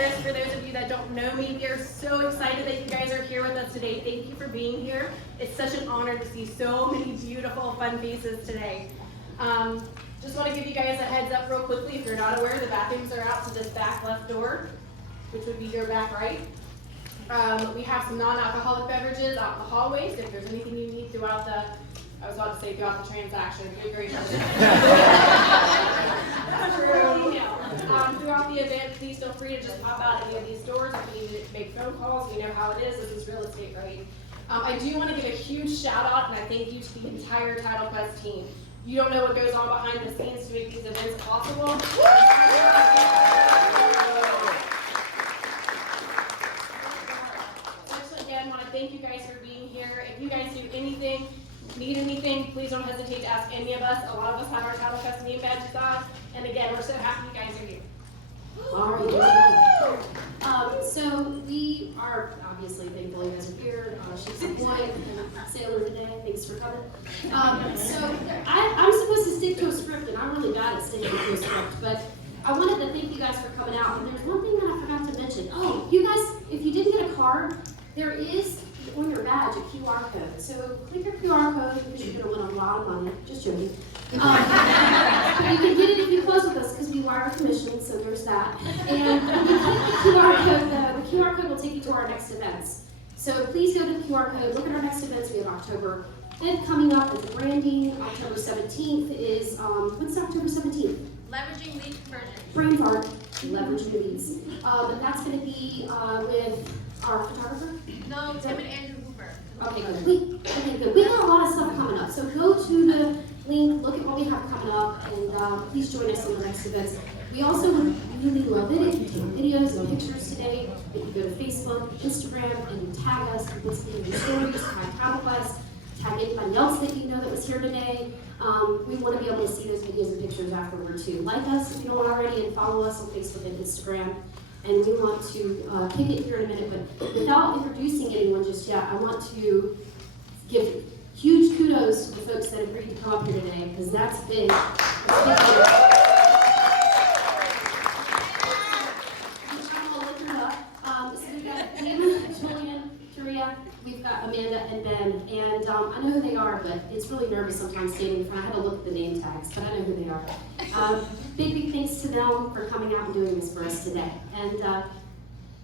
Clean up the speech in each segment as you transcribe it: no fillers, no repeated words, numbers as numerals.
realtors. For those of you that don't know me, we are so excited that you guys are here with us today. Thank you for being here. It's such an honor to see so many beautiful, fun faces today. Just want to give you guys a heads up real quickly. If you're not aware, the bathrooms are out to this back left door, which would be your back right. We have some non-alcoholic beverages out in the hallway, so if there's anything you need throughout the, I was about to say throughout the transaction, good gracious. That's true. Throughout the event, please feel free to just pop out any of these doors. If you need to make phone calls, you know how it is. This is real estate, right? I do want to give a huge shout out and I thank you to the entire TitleQuest team. You don't know what goes on behind the scenes to make these events possible. Again, I want to thank you guys for being here. If you guys do anything, need anything, please don't hesitate to ask any of us. A lot of us have our TitleQuest name badges on. And again, we're so happy you guys are here. All right. So we are obviously thankful you guys are here. She's a wife and sailor today. Thanks for coming. So I'm supposed to stick to a script, and I'm really bad at sticking to a script. But I wanted to thank you guys for coming out. And there's one thing that I forgot to mention. Oh, you guys, if you didn't get a card, there is on your badge a QR code. So click your QR code because you're going to win a lot of money. Just joking. You can get it if you close with us because we wire commission, so there's that. And when you click the QR code, the QR code will take you to our next events. So please go to the QR code, look at our next events. We have October 5th coming up with branding. October 17th is, what's October 17th? Leveraging lead conversion. Brain fart, leveraging leads. And that's going to be with our photographer? No, Tim and Andrew Hooper. Okay, good. We got a lot of stuff coming up. So go to the link, look at what we have coming up, and please join us on the next events. We also would really love it if you take videos and pictures today, that you go to Facebook, Instagram, and tag us, and put something in your stories, tag TitleQuest, tag anybody else that you know that was here today. We want to be able to see those videos and pictures afterward too. Like us if you don't already, and follow us on Facebook and Instagram. And we want to kick it here in a minute, but without introducing anyone just yet, I want to give huge kudos to the folks that agreed to come up here today, because that's big. I'm going to look it up. So we've got Jaima, Julian, Terria, we've got Amanda and Ben, and I know who they are, but it's really nervous sometimes standing in front. I had to look at the name tags, but I know who they are. Big thanks to them for coming out and doing this for us today. And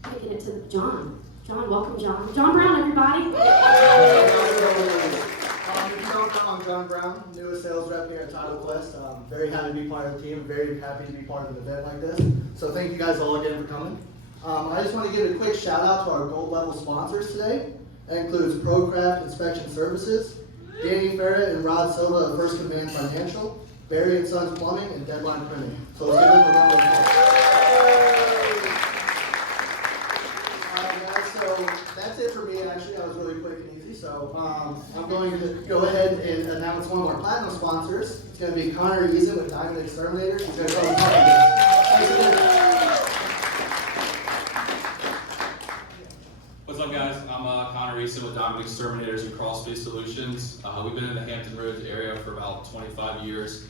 taking it to John. John, welcome, John. John Brown, everybody. I'm John Brown, newest sales rep here at TitleQuest. I'm very happy to be part of the team. Very happy to be part of an event like this. So thank you guys all again for coming. I just want to give a quick shout out to our gold level sponsors today. That includes ProCraft Inspection Services, Danny Ferret and Rod Silva of First Command Financial, Barry and Sons Plumbing, and Deadline Printing. So let's give them a round of applause. Guys, so that's it for me. Actually, that was really quick and easy. So I'm going to go ahead and announce one of our platinum sponsors. It's going to be Connor Eason with Diamond Exterminators. He's going to go What's up, guys? I'm Connor Eason with Diamond Exterminators and Crawl Space Solutions. We've been in the Hampton Roads area for about 25 years.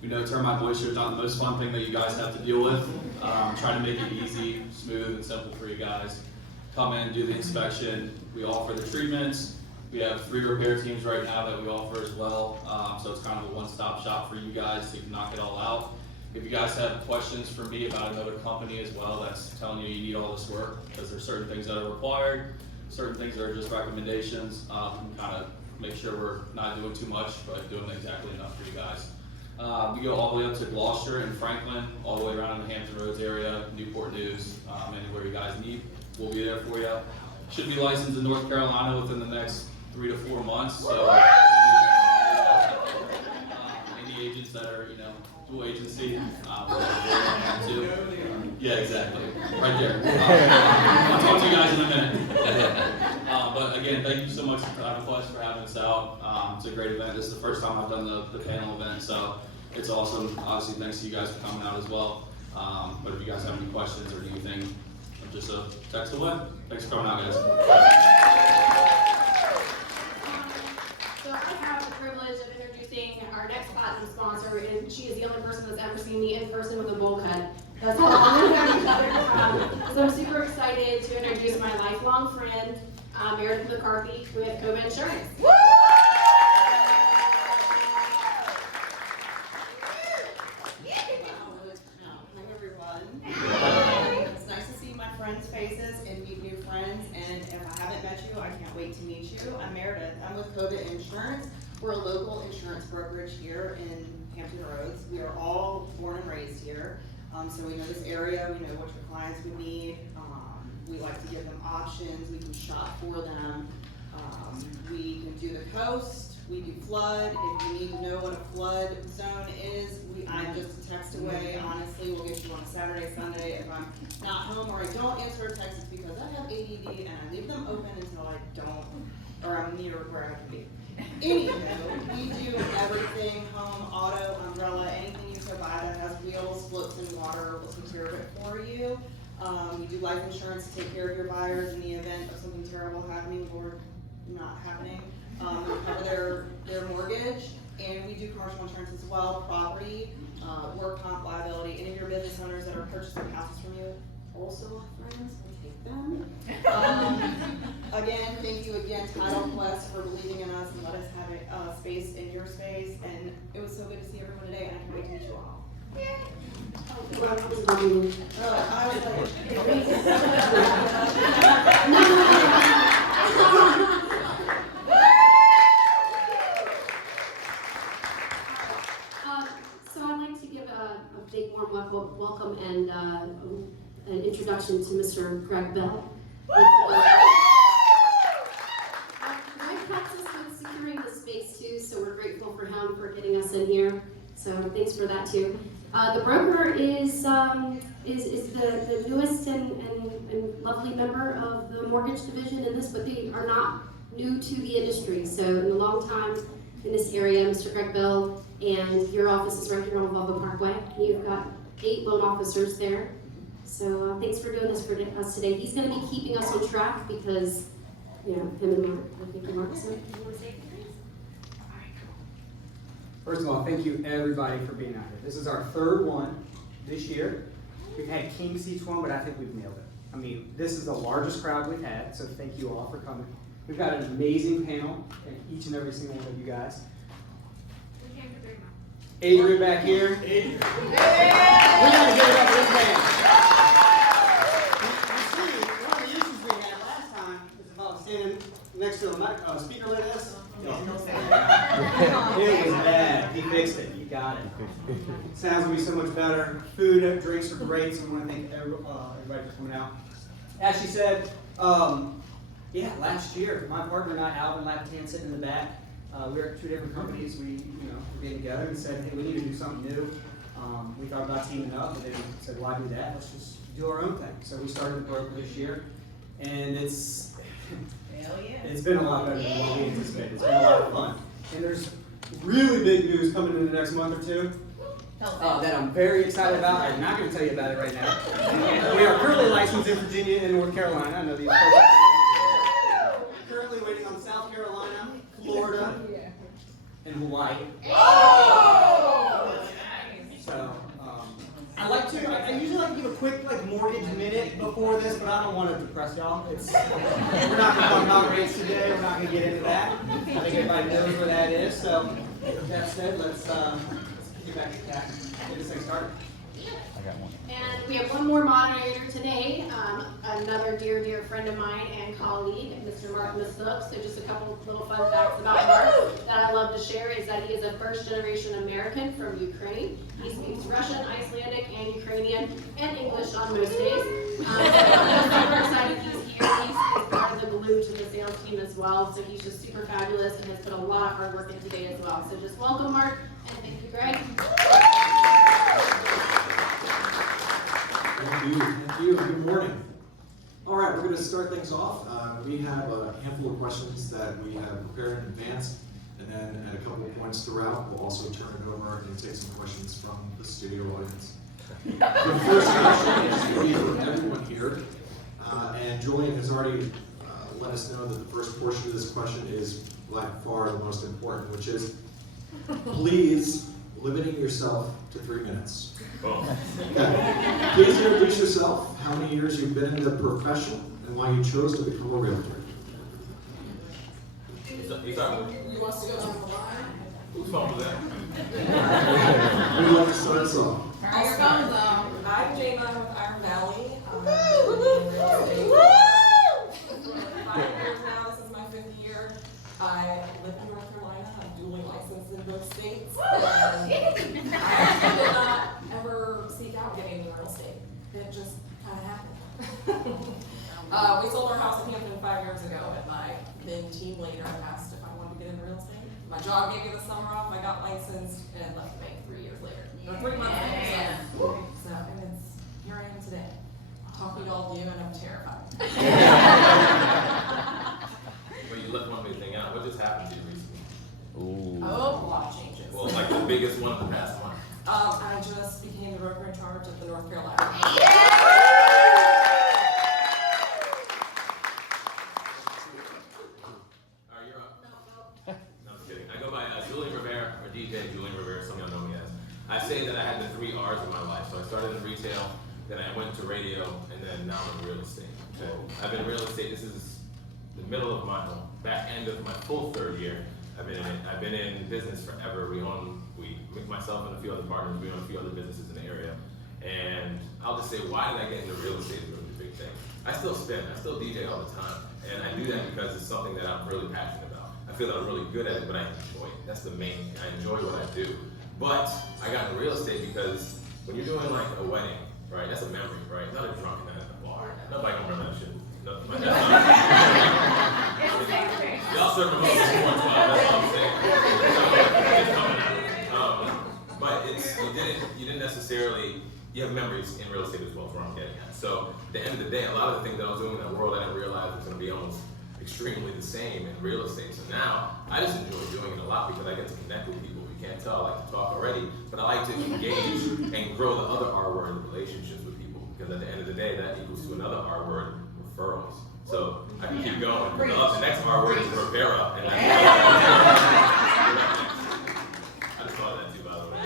We know termite moisture is not the most fun thing that you guys have to deal with. Trying to make it easy, smooth, and simple for you guys. Come in, do the inspection. We offer the treatments. We have 3 repair teams right now that we offer as well. So it's kind of a one-stop shop for you guys so you can knock it all out. If you guys have questions for me about another company as well that's telling you need all this work, because there's certain things that are required, certain things that are just recommendations, and kind of make sure we're not doing too much, but doing exactly enough for you guys. We go all the way up to Gloucester and Franklin, all the way around in the Hampton Roads area, Newport News, anywhere you guys need, we'll be there for you. Should be licensed in North Carolina within the next 3 to 4 months, so any agents that are, dual agency, yeah, exactly, right there. I'll talk to you guys in a minute. But again, thank you so much to TitleQuest for having us out. It's a great event. This is the first time I've done the panel event, so it's awesome. Obviously, thanks to you guys for coming out as well. But if you guys have any questions or anything, just a text away. Thanks for coming out, guys. So I have the privilege of introducing our next platinum sponsor, and she is the only person that's ever seen me in person with a bowl cut. That's how long we've known each other. So lifelong friend, Meredith McCarthy, with COVID Insurance. Hi everyone. It's nice to see my friends' faces and meet new friends, and if I haven't met you, I can't wait to meet you. I'm Meredith. I'm with COVID Insurance. We're a local insurance brokerage here in Hampton Roads. We are all born and raised here, so we know this area, we know what your clients would need. We like to give them options, we can shop for them. We can do the coast, we do flood. If you need to know what a flood zone is, I'm just a text away. Honestly, we'll get you on a Saturday, Sunday. If I'm not home or I don't answer a text, it's because I have ADD and I leave them open until I don't, or I'm near where I can be. Anywho, we do everything, home, auto, umbrella, anything you can buy that has wheels, floats in water, we'll take care of it for you. We do life insurance to take care of your buyers in the event of something terrible happening or not happening. We cover their mortgage, and we do commercial insurance as well, property, work comp, liability. Any of your business owners that are purchasing houses from you, also my friends, we'll take them. Again, thank you again, TitleQuest, for believing in us and let us have a space in your space. And it was so good to see everyone today, and I can't wait to meet you all. I So I'd like to give a big warm welcome and an introduction to Mr. Greg Bell. Greg helps us with securing the space too, so we're grateful for him for getting us in here. So thanks for that too. The broker is the newest and lovely member of the mortgage division in this, but they are not new to the industry. So in a long time in this area, Mr. Greg Bell, and your office is right here on Volvo Parkway. You've got 8 loan officers there. So thanks for doing this for us today. He's going to be keeping us on track because, you know, him and Mark. I think Mark. So you want to say anything? First of all, thank you everybody for being out here. This is our 3rd one this year. We've had king seats one, but I think we've nailed it. I mean, this is the largest crowd we've had, so thank you all for coming. We've got an amazing panel, and each and every single one of you guys. Adrian back here. Adrian. We're gonna give it up for this man. You see, one of the issues we had last time is about standing next to a speaker like this. It was bad. He fixed it. You got it. Sounds will be so much better. Food, drinks are great, so we want to thank everybody for coming out. As she said, yeah, last year, my partner and I, Alvin Lapitan, sitting in the back, we were at 2 different companies. We, were getting together and said, hey, we need to do something new. We thought about teaming up, and then we said, why do that? Let's just do our own thing. So we started the broker this year, and it's been a lot better than what we anticipated. It's been a lot of fun. And there's really big news coming in the next month or 2 that I'm very excited about. I'm not going to tell you about it right now. We are currently licensed in Virginia and North Carolina. I know these folks. Currently waiting on South Carolina, Florida, and Hawaii. So, I usually like to give a quick mortgage minute before this, but I don't want to depress y'all. We're not going to talk about rates today. We're not going to get into that. I think everybody knows where that is. So, with that said, let's get back to Kat. Get this thing started. And we have one more moderator today, another dear friend of mine and colleague, Mr. Mark Macuk. So just a couple little fun facts about Mark that I love to share is that he is a first-generation American from Ukraine. He speaks Russian, Icelandic, and Ukrainian, and English on most days. I'm super excited he's here. He's part of the glue to the sales team as well. So he's just super fabulous and has put a lot of hard work in today as well. So just welcome, Mark, and thank you, Greg. Thank you, good morning. All right, we're going to start things off. We have a handful of questions that we have prepared in advance, and then at a couple of points throughout, we'll also turn it over and take some questions from the studio audience. The first question is going to be for everyone here, and Julian has already let us know that the first portion of this question is by far the most important, which is, please, limiting yourself to 3 minutes. Okay. Please introduce yourself, how many years you've been in the profession, and why you chose to become a realtor. You want to go down the line? Whose phone was that? Who'd like to start us off? Here comes, I'm Jaima with Iron Valley. I've been in real estate for 5 years now. This is my 5th year. I live in North Carolina. I'm duly licensed in both states. And I did not ever seek out getting into real estate. It just kind of happened. We sold our house in Hampton 5 years ago, and my then team leader asked if I wanted to get into real estate. My job gave me the summer off. I got licensed and left the bank 3 years later. Or 3 months later. So, and here I am today. Talking to all of you, and I'm terrified. Well, you left one big thing out. What just happened to you recently? A lot of changes. Well, like the biggest one of the past month. I just became the broker in charge of the North Carolina. Alright, you're up. No, I'm kidding. I go by Julian Rivera, or DJ Julian Rivera, some of y'all know me as. I say that I had the 3 R's in my life. So I started in retail, then I went to radio, and then now I'm in real estate. Okay. I've been in real estate, this is the middle of my back end of my full 3rd year. I've been in it. I've been in business forever. Myself and a few other partners, we own a few other businesses in the area. And I'll just say, why did I get into real estate is really the big thing. I still spin, I still DJ all the time. And I do that because it's something that I'm really passionate about. I feel that I'm really good at it, but I enjoy it. That's the main thing. I enjoy what I do. But I got into real estate because when you're doing like a wedding, right, that's a memory, right? Not a drunken night at the bar. Nobody can remember that shit. Y'all serve them up one time, that's what I'm saying. It's coming out. But you didn't necessarily, you have memories in real estate as well, is where I'm getting at. So at the end of the day, a lot of the things that I was doing in that world, I didn't realize was going to be almost extremely the same in real estate. So now, I just enjoy doing it a lot because I get to connect with people. You can't tell, I like to talk already, but I like to engage and grow the other R word, relationships with people. Because at the end of the day, that equals to another R word, referrals. So I can keep going. The next R word is Rivera, and that's I just thought of that too, by the way.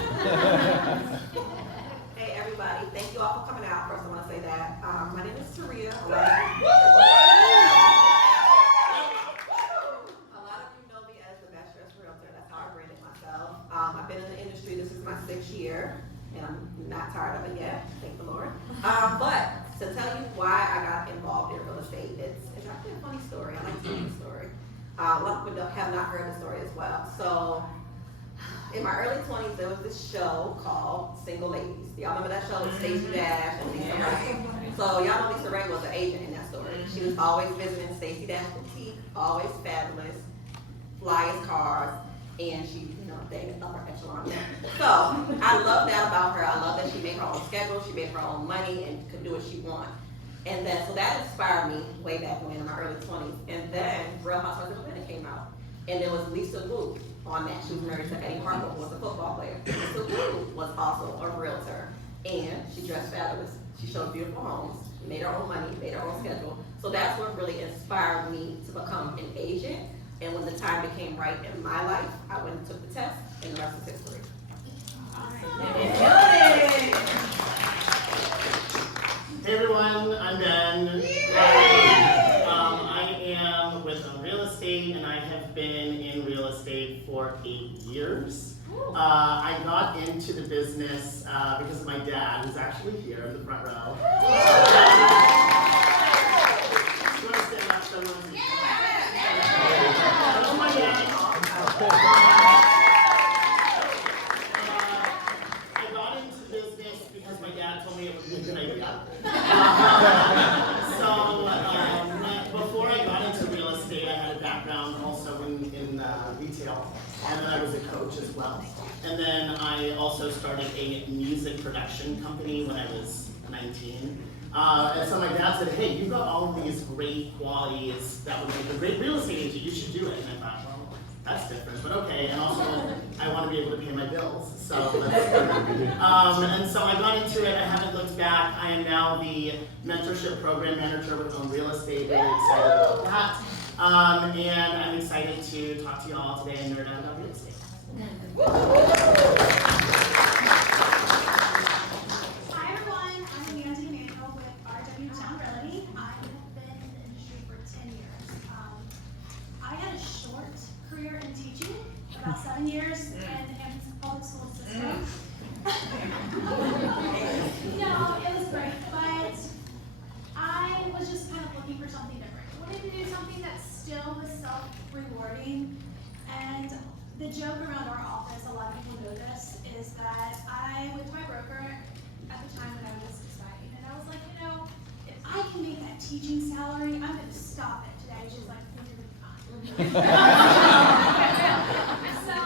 Hey everybody, thank you all for coming out. First I want to say that. My name is Terria. A lot of you know me as the best dressed realtor. That's how I branded myself. I've been in the industry, this is my 6th year, and I'm not tired of it yet, thank the Lord. But to tell you why I got involved in real estate, it's actually a funny story. I like to tell the story. A lot of people have not heard the story as well. So in my early 20s, there was this show called Single Ladies. Y'all remember that show with Stacey Dash and Lisa Ray? So y'all know Lisa Ray was an agent in that story. She was always visiting Stacey Dash boutique, always fabulous, flyest cars, and she, dated upper echelon. So I love that about her. I love that she made her own schedule, she made her own money, and could do what she wanted. And then, so that inspired me way back when in my early 20s. And then Real Housewives of Atlanta came out. And there was Lisa Wu on that. She was married to Eddie Harper, who was a football player. Lisa Wu was also a realtor. And she dressed fabulous. She showed beautiful homes, made her own money, made her own schedule. So that's what really inspired me to become an agent. And when the time became right in my life, I went and took the test, and the rest is history. Hey everyone, I'm Ben. I am with Real Estate, and I have been in real estate for 8 years. I got into the business because of my dad, who's actually here in the front row. You want to stand up, someone? Oh my dad. I got into business because my dad told me it would be a good idea. Before I got into real estate, I had a background also in retail, and then I was a coach as well. And then I also started a music production company when I was 19. And so my dad said, hey, you've got all of these great qualities that would make a great real estate agent, you should do it. And I thought, well, that's different, but okay. And also, I want to be able to pay my bills, so that's good. And so I got into it, I haven't looked back. I am now the mentorship program manager with Own Real Estate, very excited about that. And I'm excited to talk to you all today and nerd out about real estate. Hi everyone, I'm Emanuel with RW Town Realty. I have been 11 years in the Hampton public school system. No, it was great, but I was just kind of looking for something different. I wanted to do something that still was self-rewarding, and the joke around our office, a lot of people know this, is that I went to my broker at the time when I was deciding, and I was like, you know, if I can make that teaching salary, I'm going to stop it today. She's like, you're going to be fine. So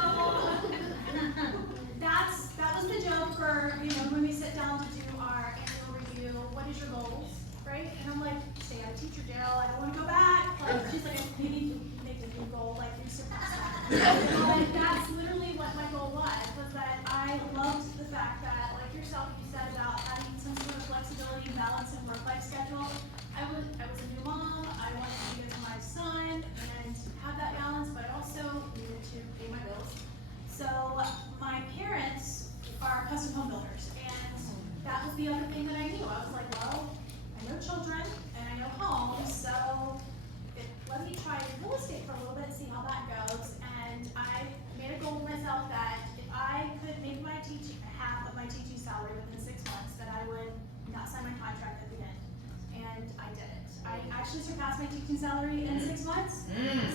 that was the joke for, you know, when we sit down to do our annual review, what is your goals, right? And I'm like, stay out of teacher jail, I don't want to go back. Like, she's like, we need to make a new goal, like you surpass that. But that's literally what my goal was that I loved the fact that, like yourself, you said about having some sort of flexibility, balance, and work-life schedule. I was a new mom, I wanted to be with my son and have that balance, but I also needed to pay my bills. So my parents are custom home builders, and that was the other thing that I knew. I was like, well, I know children and I know homes, so let me try real estate for a little bit and see how that goes. And I made a goal for myself that if I could make my half of my teaching salary within 6 months, that I would not sign my contract at the end. And I did it. I actually surpassed my teaching salary in 6 months,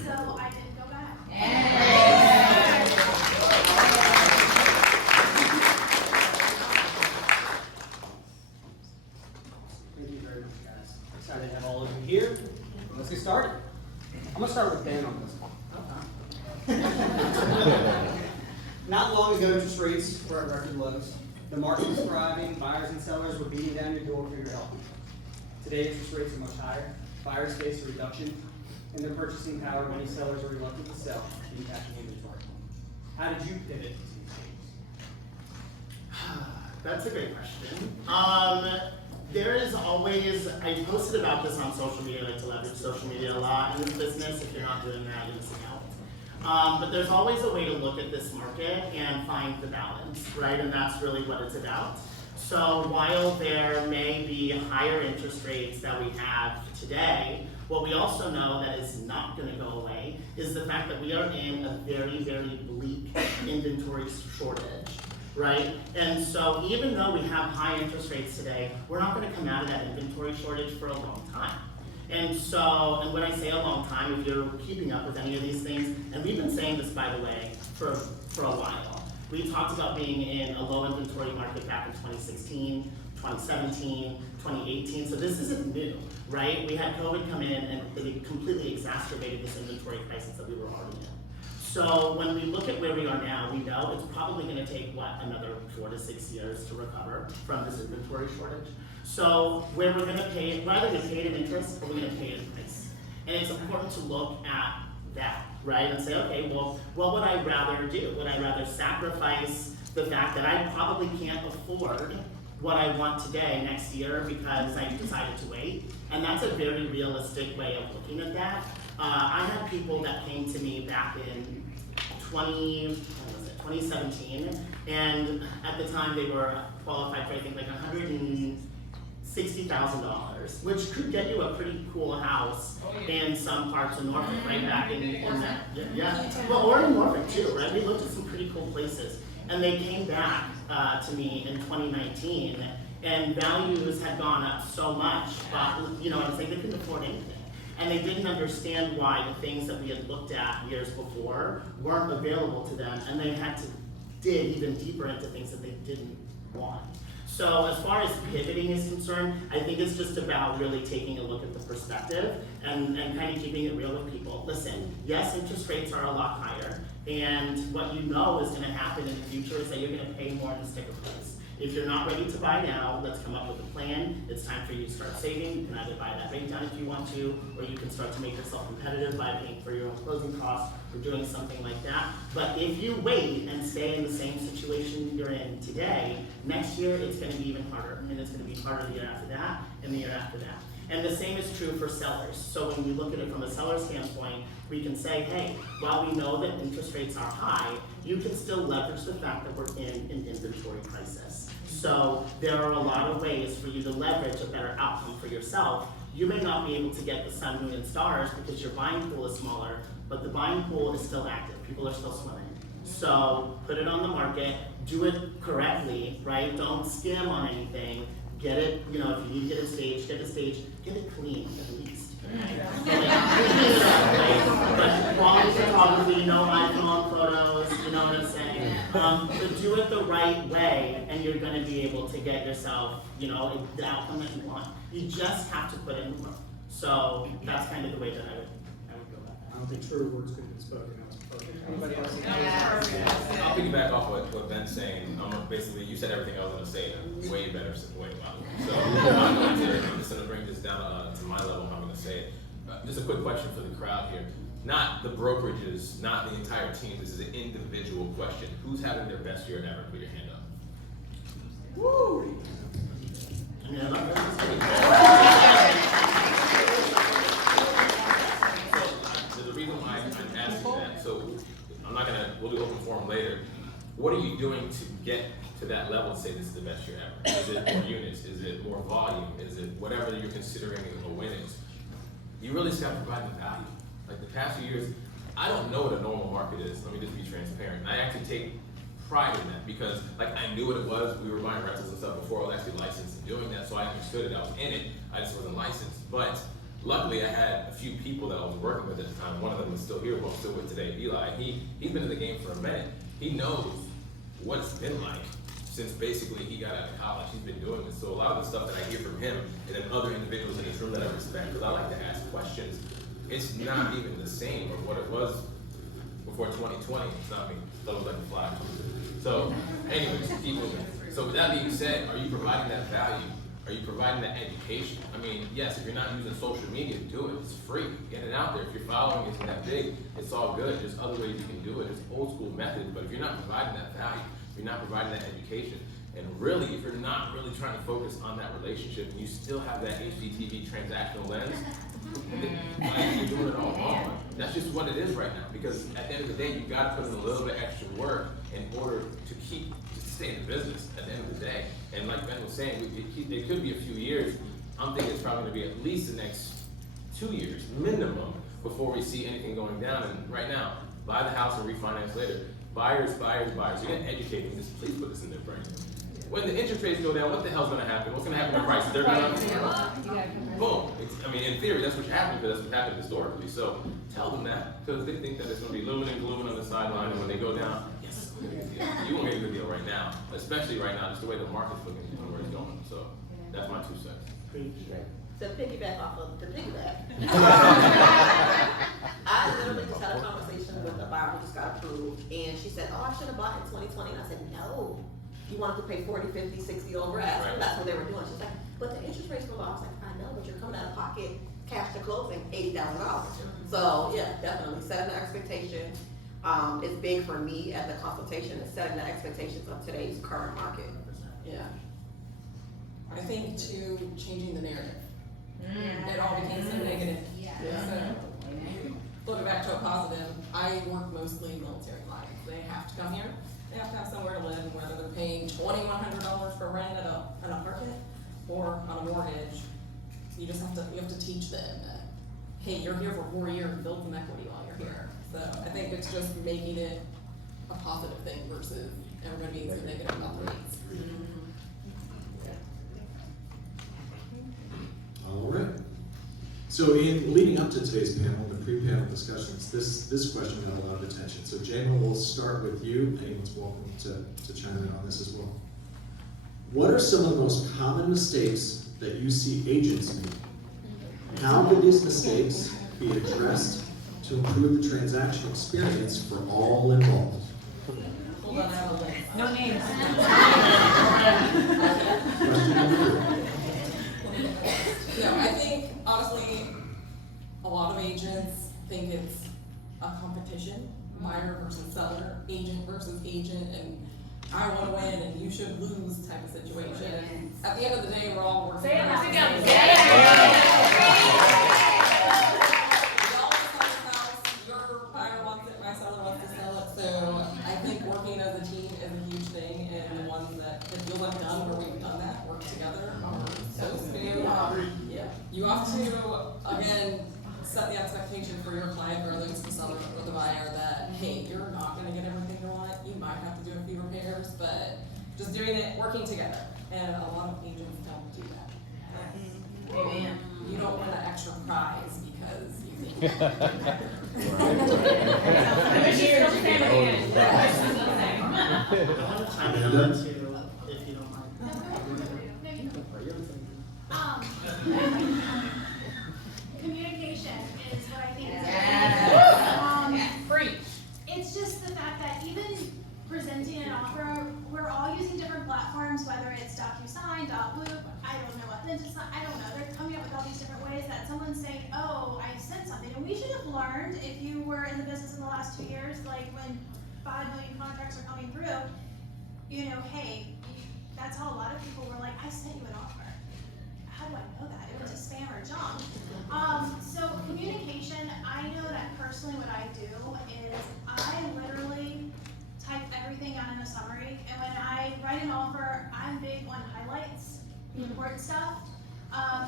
so I didn't go back. Thank you very much, guys. Excited to have all of you here. Let's get started. I'm going to start with Ben on this one. Not long ago, interest rates were at record lows. The market was thriving, buyers and sellers were beating down your door for your help. Today, interest rates are much higher. Buyers face a reduction in their purchasing power. Many sellers are reluctant to sell, impacting inventory. How did you pivot to these changes? That's a great question. There is always, I posted about this on social media, I like to leverage social media a lot in this business. If you're not doing that, you're missing out. But there's always a way to look at this market and find the balance, right? And that's really what it's about. So while there may be higher interest rates that we have today, what we also know that is not going to go away is the fact that we are in a very, very bleak inventory shortage, right? And so even though we have high interest rates today, we're not going to come out of that inventory shortage for a long time. And so, and when I say a long time, if you're keeping up with any of these things, and we've been saying this, by the way, for a while. We talked about being in a low inventory market back in 2016, 2017, 2018, so this isn't new, right? We had COVID come in and it completely exacerbated this inventory crisis that we were already in. So when we look at where we are now, we know it's probably gonna take, another 4 to 6 years to recover from this inventory shortage. So where we're gonna pay, rather than pay it in interest, we're gonna pay it in price. And it's important to look at that, right? And say, okay, well, what would I rather do? Would I rather sacrifice the fact that I probably can't afford what I want today next year because I decided to wait? And that's a very realistic way of looking at that. I had people that came to me back in 2017, and at the time they were qualified for, I think, like $160,000, which could get you a pretty cool house in some parts of Norfolk, right back in that, yeah. Well, or in Norfolk too, right? We looked at some pretty cool places, and they came back to me in 2019, and values had gone up so much, but you know, I was like, they couldn't afford anything. And they didn't understand why the things that we had looked at years before weren't available to them, and they had to dig even deeper into things that they didn't want. So as far as pivoting is concerned, I think it's just about really taking a look at the perspective and kind of keeping it real with people. Listen, yes, interest rates are a lot higher, and what you know is going to happen in the future is that you're going to pay more to stick a place. If you're not ready to buy now, let's come up with a plan. It's time for you to start saving. You can either buy that rate down if you want to, or you can start to make yourself competitive by paying for your own closing costs or doing something like that. But if you wait and stay in the same situation you're in today, next year it's going to be even harder, and it's going to be harder the year after that, and the year after that. And the same is true for sellers. So when we look at it from a seller standpoint, we can say, hey, while we know that interest rates are high, you can still leverage the fact that we're in an inventory crisis. So there are a lot of ways for you to leverage a better outcome for yourself. You may not be able to get the sun, moon, and stars because your buying pool is smaller, but the buying pool is still active. People are still swimming. So put it on the market, do it correctly, right? Don't skim on anything. Get it, if you need to get it staged, get it clean at least. Clean it up, right? But quality photography, no iPhone photos, you know what I'm saying? But do it the right way, and you're going to be able to get yourself, the outcome that you want. You just have to put in the work. So that's kind of the way that I would go about that. I don't think truer words could have been spoken. That was perfect. Anybody else? I'll piggyback off what Ben's saying. Basically, you said everything I was going to say. Way better, way louder. So I'm just going to bring this down to my level. I'm going to say it. Just a quick question for the crowd here. Not the brokerages, not the entire team. This is an individual question. Who's having their best year ever? Put your hand up. Woo! So the reason why I'm asking that, so we'll do open forum later. What are you doing to get to that level and say this is the best year ever? Is it more units? Is it more volume? Is it whatever you're considering a win is? You really just got to provide the value. Like the past few years, I don't know what a normal market is. Let me just be transparent. I actually take pride in that because I knew what it was. We were buying rentals and stuff before I was actually licensed and doing that, so I understood it. I was in it. I just wasn't licensed. But luckily, I had a few people that I was working with at the time. One of them is still here, who I'm still with today, Eli. He's been in the game for a minute. He knows what it's been like since basically he got out of college. He's been doing this. So a lot of the stuff that I hear from him and then other individuals in this room that I respect, because I like to ask questions, it's not even the same of what it was before 2020. It's not me. That was like a flash. So anyways, keep moving. So with that being said, are you providing that value? Are you providing that education? I mean, yes, if you're not using social media, do it. It's free. Get it out there. If your following isn't that big, it's all good. There's other ways you can do it. It's old school methods, but if you're not providing that value, if you're not providing that education, and really, if you're not really trying to focus on that relationship, and you still have that HGTV transactional lens, you're doing it all wrong. That's just what it is right now. Because at the end of the day, you got to put in a little bit extra work in order to stay in the business. At the end of the day, and like Ben was saying, it could be a few years. I'm thinking it's probably going to be at least the next 2 years minimum before we see anything going down. And right now, buy the house and refinance later. Buyers, buyers, buyers. You're going to educate them. Just please put this in their brain. When the interest rates go down, what the hell's going to happen? What's going to happen to prices? They're going to boom. In theory, that's what happened because that's what happened historically. So tell them that because they think that it's going to be looming and glooming on the sideline, and when they go down, yes, you won't get a good deal right now, especially right now, just the way the market's looking and where it's going. So that's my 2 cents. To piggyback off of the piggyback. I literally just had a conversation with a buyer who just got approved, and she said, "Oh, I should have bought in 2020." And I said, "No, you wanted to pay 40, 50, 60 over ask." Right. That's what they were doing. She's like, "But the interest rates were low." I was like, "I know, but you're coming out of pocket, cash to closing, $80,000. So yeah, definitely setting the expectation. It's big for me as a consultation is setting the expectations of today's current market. Yeah. I think too, changing the narrative. It all became so negative. Yeah. So, looking back to a positive, I work mostly military clients. They have to come here. They have to have somewhere to live, and whether they're paying $2,100 for rent at an apartment or on a mortgage, you have to teach them that, hey, you're here for 4 years, build some equity while you're here. So I think it's just making it a positive thing versus everybody being so negative about the rates. All right. So in leading up to today's panel, the pre-panel discussions, this question got a lot of attention. So Jaima, we'll start with you. Anyone's welcome to chime in on this as well. What are some of the most common mistakes that you see agents make? How could these mistakes be addressed to improve the transaction experience for all involved? Hold on, I have a list. No names. Question number 3. No, I think honestly, a lot of agents think it's a competition, buyer versus seller, agent versus agent, and I want to win and you should lose type of situation. At the end of the day, we're all working together. We all want to sell this house. Your buyer wants it, my seller wants to sell it. So I think working as a team is a huge thing, and the ones that feel like done where we've done that, work together, are so smooth. Yeah, you have to again set the expectation for your client, or at least the seller or the buyer, that, hey, you're not gonna get everything you want, you might have to do a few repairs, but just doing it, working together. And a lot of agents don't do that. Amen. You don't win an extra prize because you think. Chime in on that too, if you don't mind. Communication is what I think is Preach. it's just the fact that even presenting an offer, we're all using different platforms, whether it's DocuSign, .loop, I don't know what, I don't know, they're coming up with all these different ways that someone's saying, oh, I sent something, and we should have learned, if you were in the business in the last 2 years, like when 5 million contracts are coming through, you know, hey, that's how a lot of people were like, I sent you an offer. How do I know that? It was a spam or junk. So communication, I know that personally what I do is I literally type everything out in a summary, and when I write an offer, I'm big on highlights, the important stuff.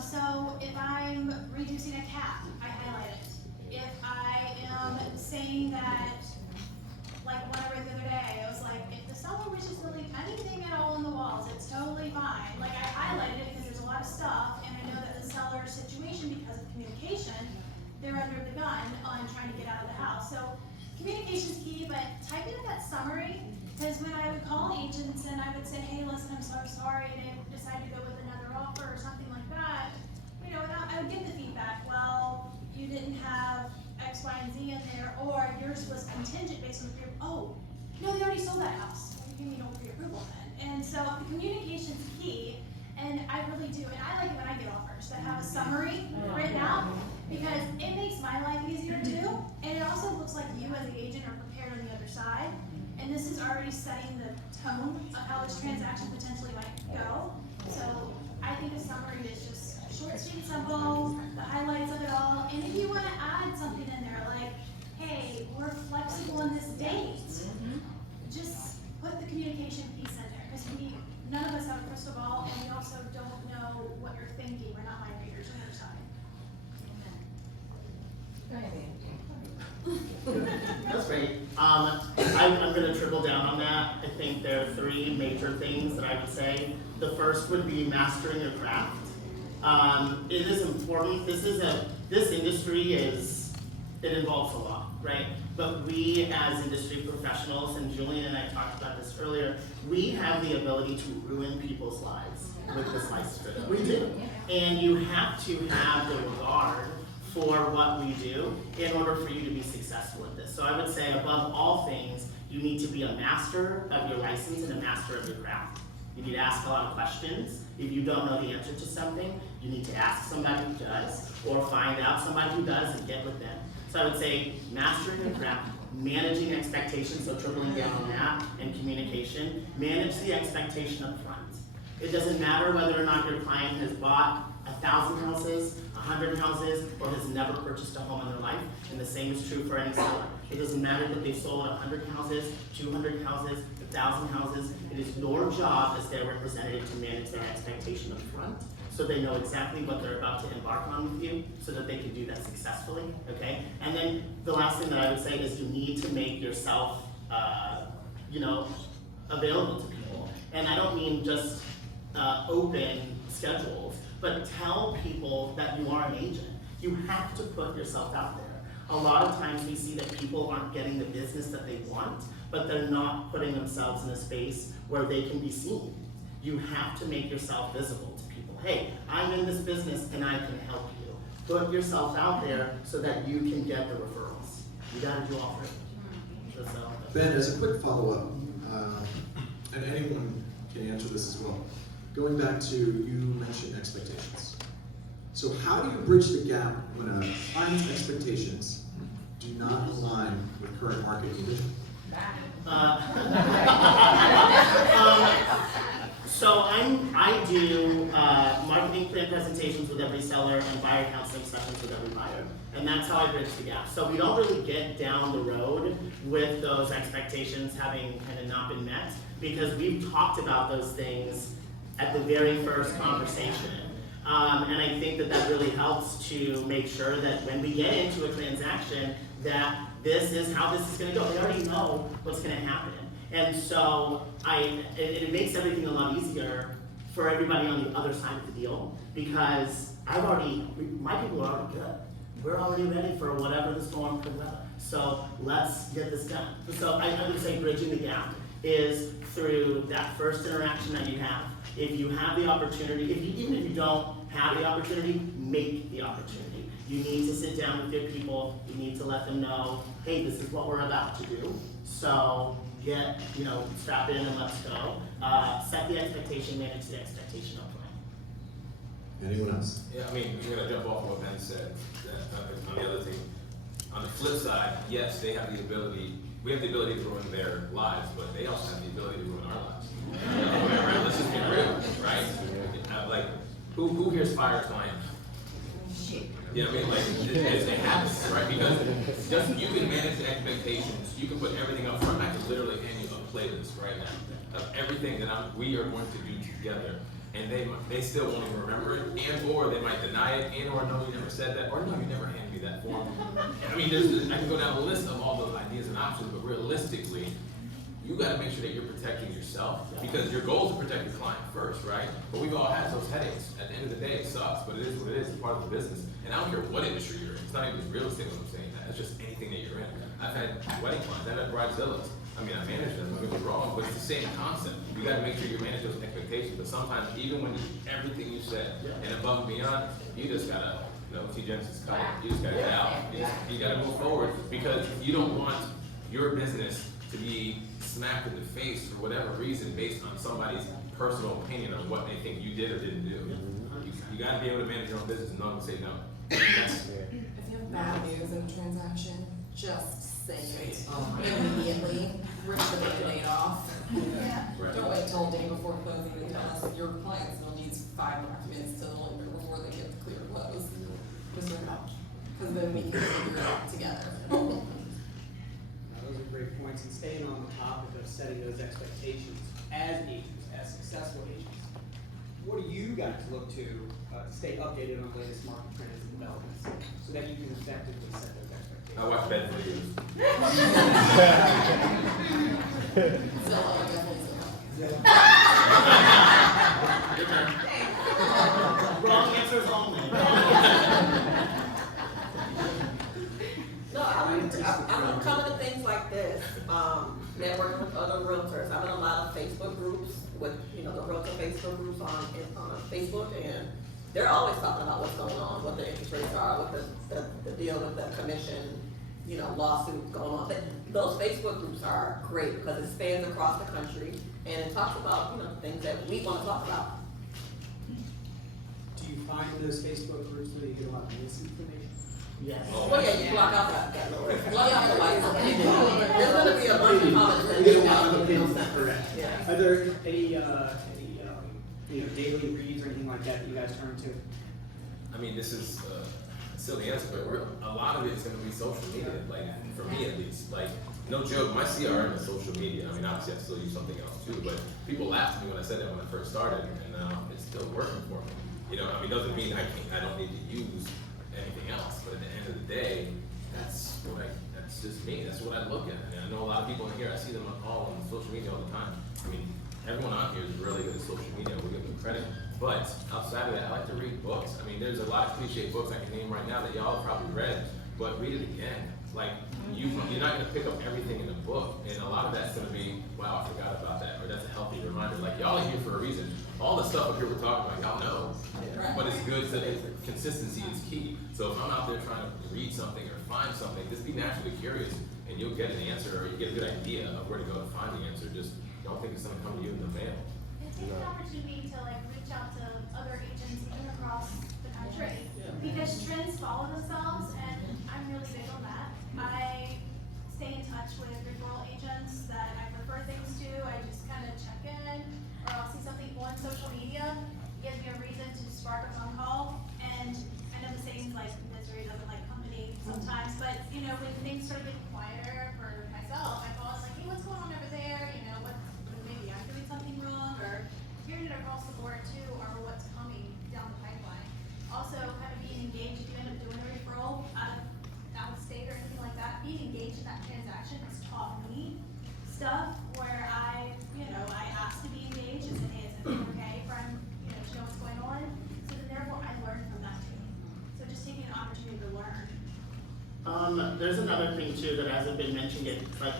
So if I'm reducing a cap, I highlight it. If I am saying that, like one I read the other day, it was like, if the seller wishes to leave anything at all on the walls, it's totally fine. Like I highlighted it because there's a lot of stuff, and I know that the seller's situation, because of communication, they're under the gun on trying to get out of the house. So communication's key, but typing in that summary, because when I would call agents and I would say, hey, listen, I'm so sorry, they decided to go with another offer or something like that, you know, and I would get the feedback, well, you didn't have X, Y, and Z in there, or yours was contingent based on the pre, oh, no, they already sold that house. Well, you give me no pre-approval then. And so communication's key, and I really do, and I like it when I get offers that have a summary written out, because it makes my life easier too, and it also looks like you as the agent are prepared on the other side, and this is already setting the tone of how this transaction potentially might go. So I think a summary is just short, sweet, simple, the highlights of it all, and if you want to add something in there like, hey, we're flexible on this date, just put the communication piece in there, because none of us have a crystal ball, and we also don't know what you're thinking. We're not mind readers on your side. That's great. I'm going to triple down on that. I think there are 3 major things that I would say. The first would be mastering your craft. It is important. This industry it involves a lot, right? But we as industry professionals, and Julian and I talked about this earlier, we have the ability to ruin people's lives with this lifestyle. We do. And you have to have the regard for what we do in order for you to be successful at this. So I would say above all things, you need to be a master of your license and a master of your craft. You need to ask a lot of questions. If you don't know the answer to something, you need to ask somebody who does, or find out somebody who does and get with them. So I would say mastering your craft, managing expectations, so tripling down on that, and communication. Manage the expectation up front. It doesn't matter whether or not your client has bought 1,000 houses, 100 houses, or has never purchased a home in their life, and the same is true for any seller. It doesn't matter that they've sold 100 houses, 200 houses, 1,000 houses. It is your job as their representative to manage their expectation up front, so they know exactly what they're about to embark on with you, so that they can do that successfully, okay? And then the last thing that I would say is you need to make yourself, available to people. And I don't mean just open schedules, but tell people that you are an agent. You have to put yourself out there. A lot of times we see that people aren't getting the business that they want, but they're not putting themselves in a space where they can be seen. You have to make yourself visible to people. Hey, I'm in this business and I can help you. Put yourself out there so that you can get the referrals. You gotta do all 3. Ben, as a quick follow-up, and anyone can answer this as well. Going back to, you mentioned expectations. So how do you bridge the gap when a client's expectations do not align with current market conditions? So I do marketing plan presentations with every seller and buyer counseling sessions with every buyer. And that's how I bridge the gap. So we don't really get down the road with those expectations having kind of not been met, because we've talked about those things at the very first conversation. And I think that that really helps to make sure that when we get into a transaction, that this is how this is gonna go. They already know what's gonna happen. And so it makes everything a lot easier for everybody on the other side of the deal, because my people are already good. We're already ready for whatever the storm could weather. So let's get this done. So I would say bridging the gap is through that first interaction that you have. If you have the opportunity, even if you don't have the opportunity, make the opportunity. You need to sit down with your people. You need to let them know, hey, this is what we're about to do. So strap in and let's go. Set the expectation, manage the expectation up front. Anyone else? Yeah, I mean, we're gonna jump off of what Ben said, on the other thing. On the flip side, yes, they have the ability, we have the ability to ruin their lives, but they also have the ability to ruin our lives. Right? Let's just be real, right? Like, who here's fire a client? Yeah, I mean, like, it happens, right? Because just you can manage the expectations, you can put everything up front. I can literally hand you a playlist right now of everything that we are going to do together, and they still won't even remember it, and or they might deny it, and or no, you never said that, or no, you never handed me that form. I mean, I can go down a list of all those ideas and options, but realistically, you got to make sure that you're protecting yourself, because your goal is to protect your client first, right? But we've all had those headaches. At the end of the day, it sucks, but it is what it is. It's part of the business. And I don't care what industry you're in. It's not even real estate when I'm saying that. It's just anything that you're in. I've had wedding clients. I've had bridezillas. I mean, I manage them. Don't get me wrong, but it's the same concept. You got to make sure you manage those expectations. But sometimes, even when everything you said and above and beyond, you just gotta, T. Jensen's coming. You just gotta get out. You gotta move forward, because you don't want your business to be smacked in the face for whatever reason based on somebody's personal opinion on what they think you did or didn't do. You got to be able to manage your own business and know when to say no. If you have bad news in a transaction, just say it immediately. Rip the Band-Aid off. Right. Don't wait till the day before closing to tell us your client still needs 5 documents to deliver before they get the clear close. Just rip it out, because then we can figure it out together. Those are great points, and staying on the topic of setting those expectations as agents, as successful agents. What do you guys look to stay updated on the latest market trends and developments so that you can effectively set those expectations? I watch Ben videos. Zillow, definitely Zillow. Your turn. Wrong answers only. No, I'm coming to things like this, networking with other realtors. I'm in a lot of Facebook groups with, the realtor Facebook groups on Facebook, and they're always talking about what's going on, what the interest rates are, what the deal with the commission, lawsuit going on. Those Facebook groups are great because it spans across the country, and it talks about, things that we want to talk about. Do you find in those Facebook groups where you get a lot of misinformation? Yes. Well, yeah, you block out that noise. Block out the lights. There's gonna be a bunch of comments that We they get a lot of don't opinions, sense. correct. Yeah. Are there any daily reads or anything like that you guys turn to? I mean, this is a silly answer, but a lot of it is going to be social media, like, for me at least. Like, no joke, my CRM is social media. I mean, obviously I still use something else too, but people laughed at me when I said that when I first started, and now it's still working for me. It doesn't mean I don't need to use anything else, but at the end of the day, that's just me. That's what I look at. I know a lot of people in here, I see them all on social media all the time. I mean, everyone on here is really good at social media. We give them credit. But outside of that, I like to read books. I mean, there's a lot of cliche books I can name right now that y'all have probably read, but read it again. Like, you're not going to pick up everything in the book, and a lot of that's going to be, wow, I forgot about that, or that's a healthy reminder. Like, y'all are here for a reason. All the stuff up here we're talking about, y'all know. But it's good that consistency is key. So if I'm out there trying to read something or find something, just be naturally curious, and you'll get an answer, or you get a good idea of where to go to find the answer. Just don't think it's going to come to you in the mail. And take the opportunity to reach out to other agents even across the country. Because trends follow themselves, and I'm really big on that. I stay in touch with referral agents that I refer things to. I just kind of check in, or I'll see something on social media, gives me a reason to spark a phone call. And I know the saying's like misery doesn't like company sometimes, but when things start getting quieter for myself, I call like, hey, what's going on over there? Maybe I'm doing something wrong, or hearing it across the board too, or what's coming down the pipeline. connection has taught me stuff where I asked to be engaged and said, hey, it's okay for to know what's going on. So then therefore I learned from that too. So just taking an opportunity to learn. There's another thing too that hasn't been mentioned yet, but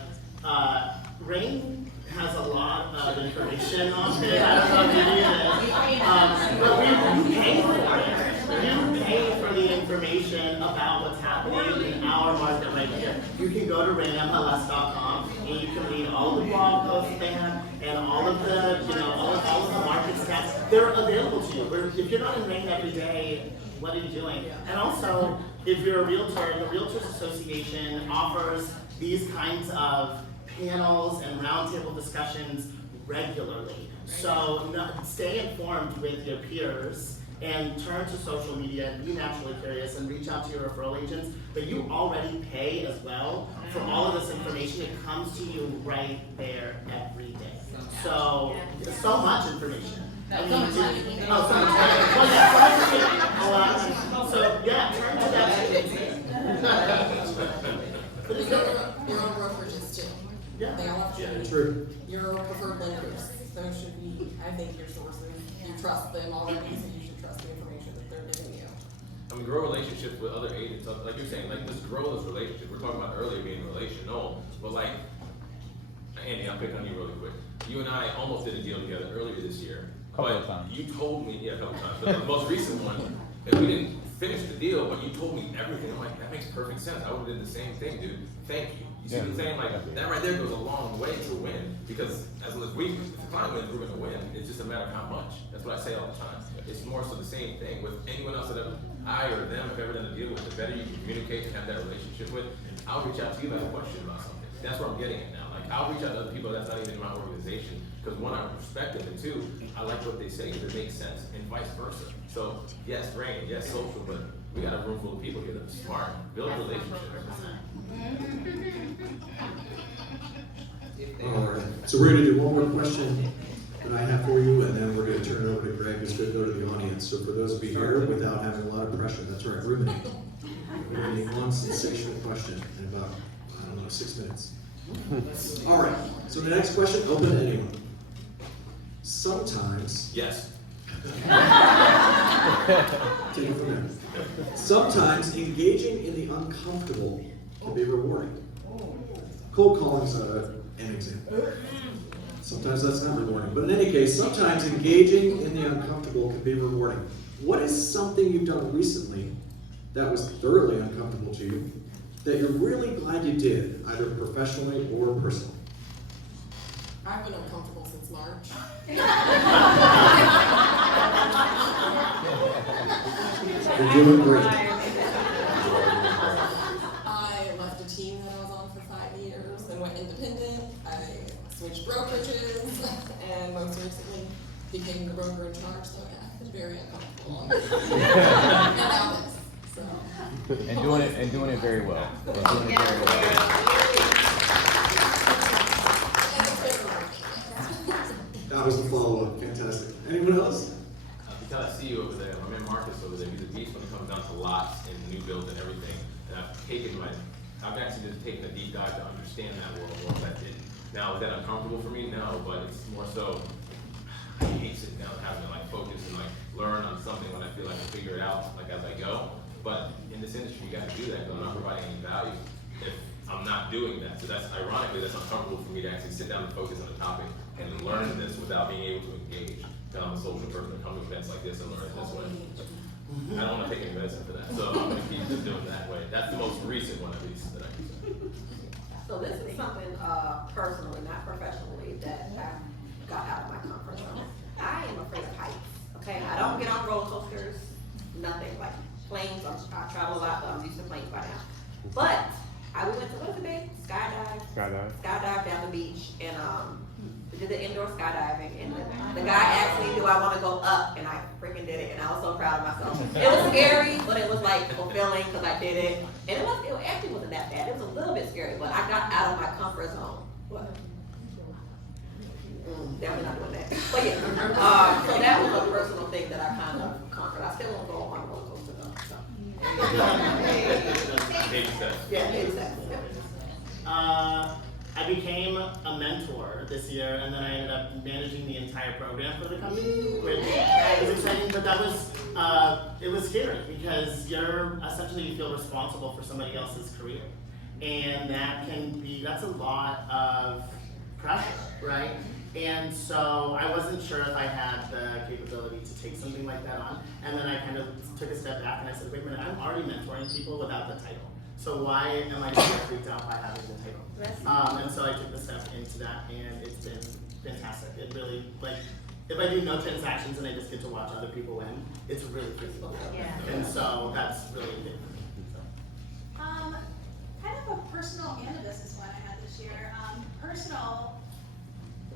Rain has a lot of information on it. I don't know if you knew this. But we pay for it. You pay for the information about what's happening in our market right here. You can go to rainmls.com and you can read all the blog posts they have and all of the, all of the market stats. They're available to you. If you're not in Rain every day, what are you doing? And also, if you're a realtor, the Realtors Association offers these kinds of panels and roundtable discussions regularly. So stay informed with your peers and turn to social media and be naturally curious and reach out to your referral agents. But you already pay as well for all of this information. It comes to you right there every day. So much information. Turn to that. Your own brokerages too. Yeah. They all have to be True. your preferred lenders. Those should be, I think, your sources. You trust them already, so you should trust the information that they're giving you. I mean, grow relationships with other agents, like you're saying, like just grow those relationships. We're talking about earlier being relational, but like, Andy, I'll pick on you really quick. You and I almost did a deal together earlier this year. Couple of times. You told me, a couple times, but the most recent one, and we didn't finish the deal, but you told me everything. I'm like, that makes perfect sense. I would have did the same thing, dude. Thank you. You see what I'm saying? Like, that right there goes a long way to win, because as long as if the client wins, we're gonna win. It's just a matter of how much. That's what I say all the time. It's more so the same thing with anyone else that I or them have ever done a deal with. The better you can communicate and have that relationship with, I'll reach out to you if I have a question about something. That's where I'm getting at now. Like, I'll reach out to other people that's not even in my organization, because one, I respect them, and two, I like what they say because it makes sense, and vice versa. So, yes, Rain, yes, social, but we got a room full of people here that are smart, build relationships. All right, so we're gonna do one more question that I have for you, and then we're gonna turn it over to Greg, who's gonna go to the audience. So for those of you here, without having a lot of pressure, that's right, ruminate. We're gonna need one sensational question in about, 6 minutes. All right, so the next question, open to anyone. Sometimes. Yes. Take it from there. Sometimes engaging in the uncomfortable can be rewarding. Cold calling's an example. Sometimes that's not rewarding. But in any case, sometimes engaging in the uncomfortable can be rewarding. What is something you've done recently that was thoroughly uncomfortable to you that you're really glad you did, either professionally or personally? I've been uncomfortable since March. You're doing great. I left a team that I was on for 5 years, then went independent. I switched brokerages, and most recently became the broker in charge. So yeah, it's very uncomfortable. And now this. So. And doing it very well. That was the follow-up. Fantastic. Anyone else? Because I see you over there, my man Marcus over there, he's a beast when it comes down to lots and new builds and everything. And I've actually just taken a deep dive to understand that world more than I did. Now, is that uncomfortable for me? No, but it's more so, I hate sitting down and having to like focus and like learn on something when I feel like I figure it out like as I go. But in this industry, you got to do that because I'm not providing any value if I'm not doing that. So that's ironically, that's uncomfortable for me to actually sit down and focus on a topic and learn this without being able to engage. Because I'm a social person that comes to events like this and learn this way. I don't want to take any medicine for that, so I'm going to keep just doing it that way. That's the most recent one, at least, that I can say. So this is something personally, not professionally, that I got out of my comfort zone. I am afraid of heights. Okay, I don't get on roller coasters, nothing like planes. I travel a lot, but I'm used to planes by now. But we went to skydive down the beach, and we did the indoor skydiving. And the guy asked me, "Do I want to go up?" And I freaking did it, and I was so proud of myself. It was scary, but it was like fulfilling because I did it, and it actually wasn't that bad. It was a little bit scary, but I got out of my comfort zone. What? Definitely not doing that. But yeah, so that was a personal thing that I kind of conquered. I still won't go on a roller coaster though. So. Baby steps. Yeah, baby steps. I became a mentor this year, and then I ended up managing the entire program for the company, which was exciting, but that was, it was scary, because you're, essentially you feel responsible for somebody else's career. And that can be, that's a lot of pressure, right? And so I wasn't sure if I had the capability to take something like that on, and then I kind of took a step back and I said, wait a minute, I'm already mentoring people without the title. So why am I so freaked out by having the title? And so I took the step into that, and it's been fantastic. It really, like, if I do no transactions and I just get to watch other people win, it's really pretty cool. Yeah. And so that's really big for me. So. Kind of a personal and a business one I had this year. Personal,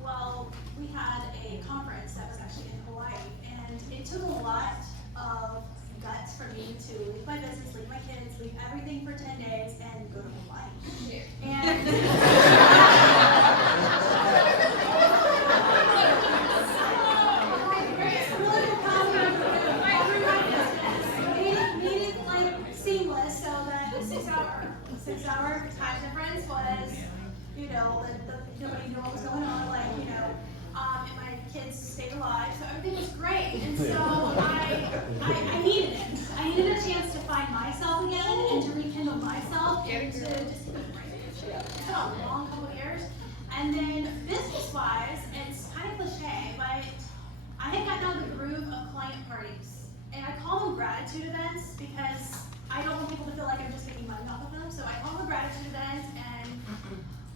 well, we had a conference that was actually in Hawaii, and it took a lot of guts for me to leave my business, leave my kids, leave everything for 10 days, and go to Hawaii. And made it like seamless, so that the 6 hour time difference was, you know, nobody knew what was going on, like, you know, and my kids stayed alive, so everything was great. And so I needed it. I needed a chance to find myself again and to rekindle myself and to just be great. It's been a long couple of years. And then business-wise, it's kind of cliche, but I had gotten out of the groove of client parties. And I call them gratitude events because I don't want people to feel like I'm just making money off of them. So I call them gratitude events, and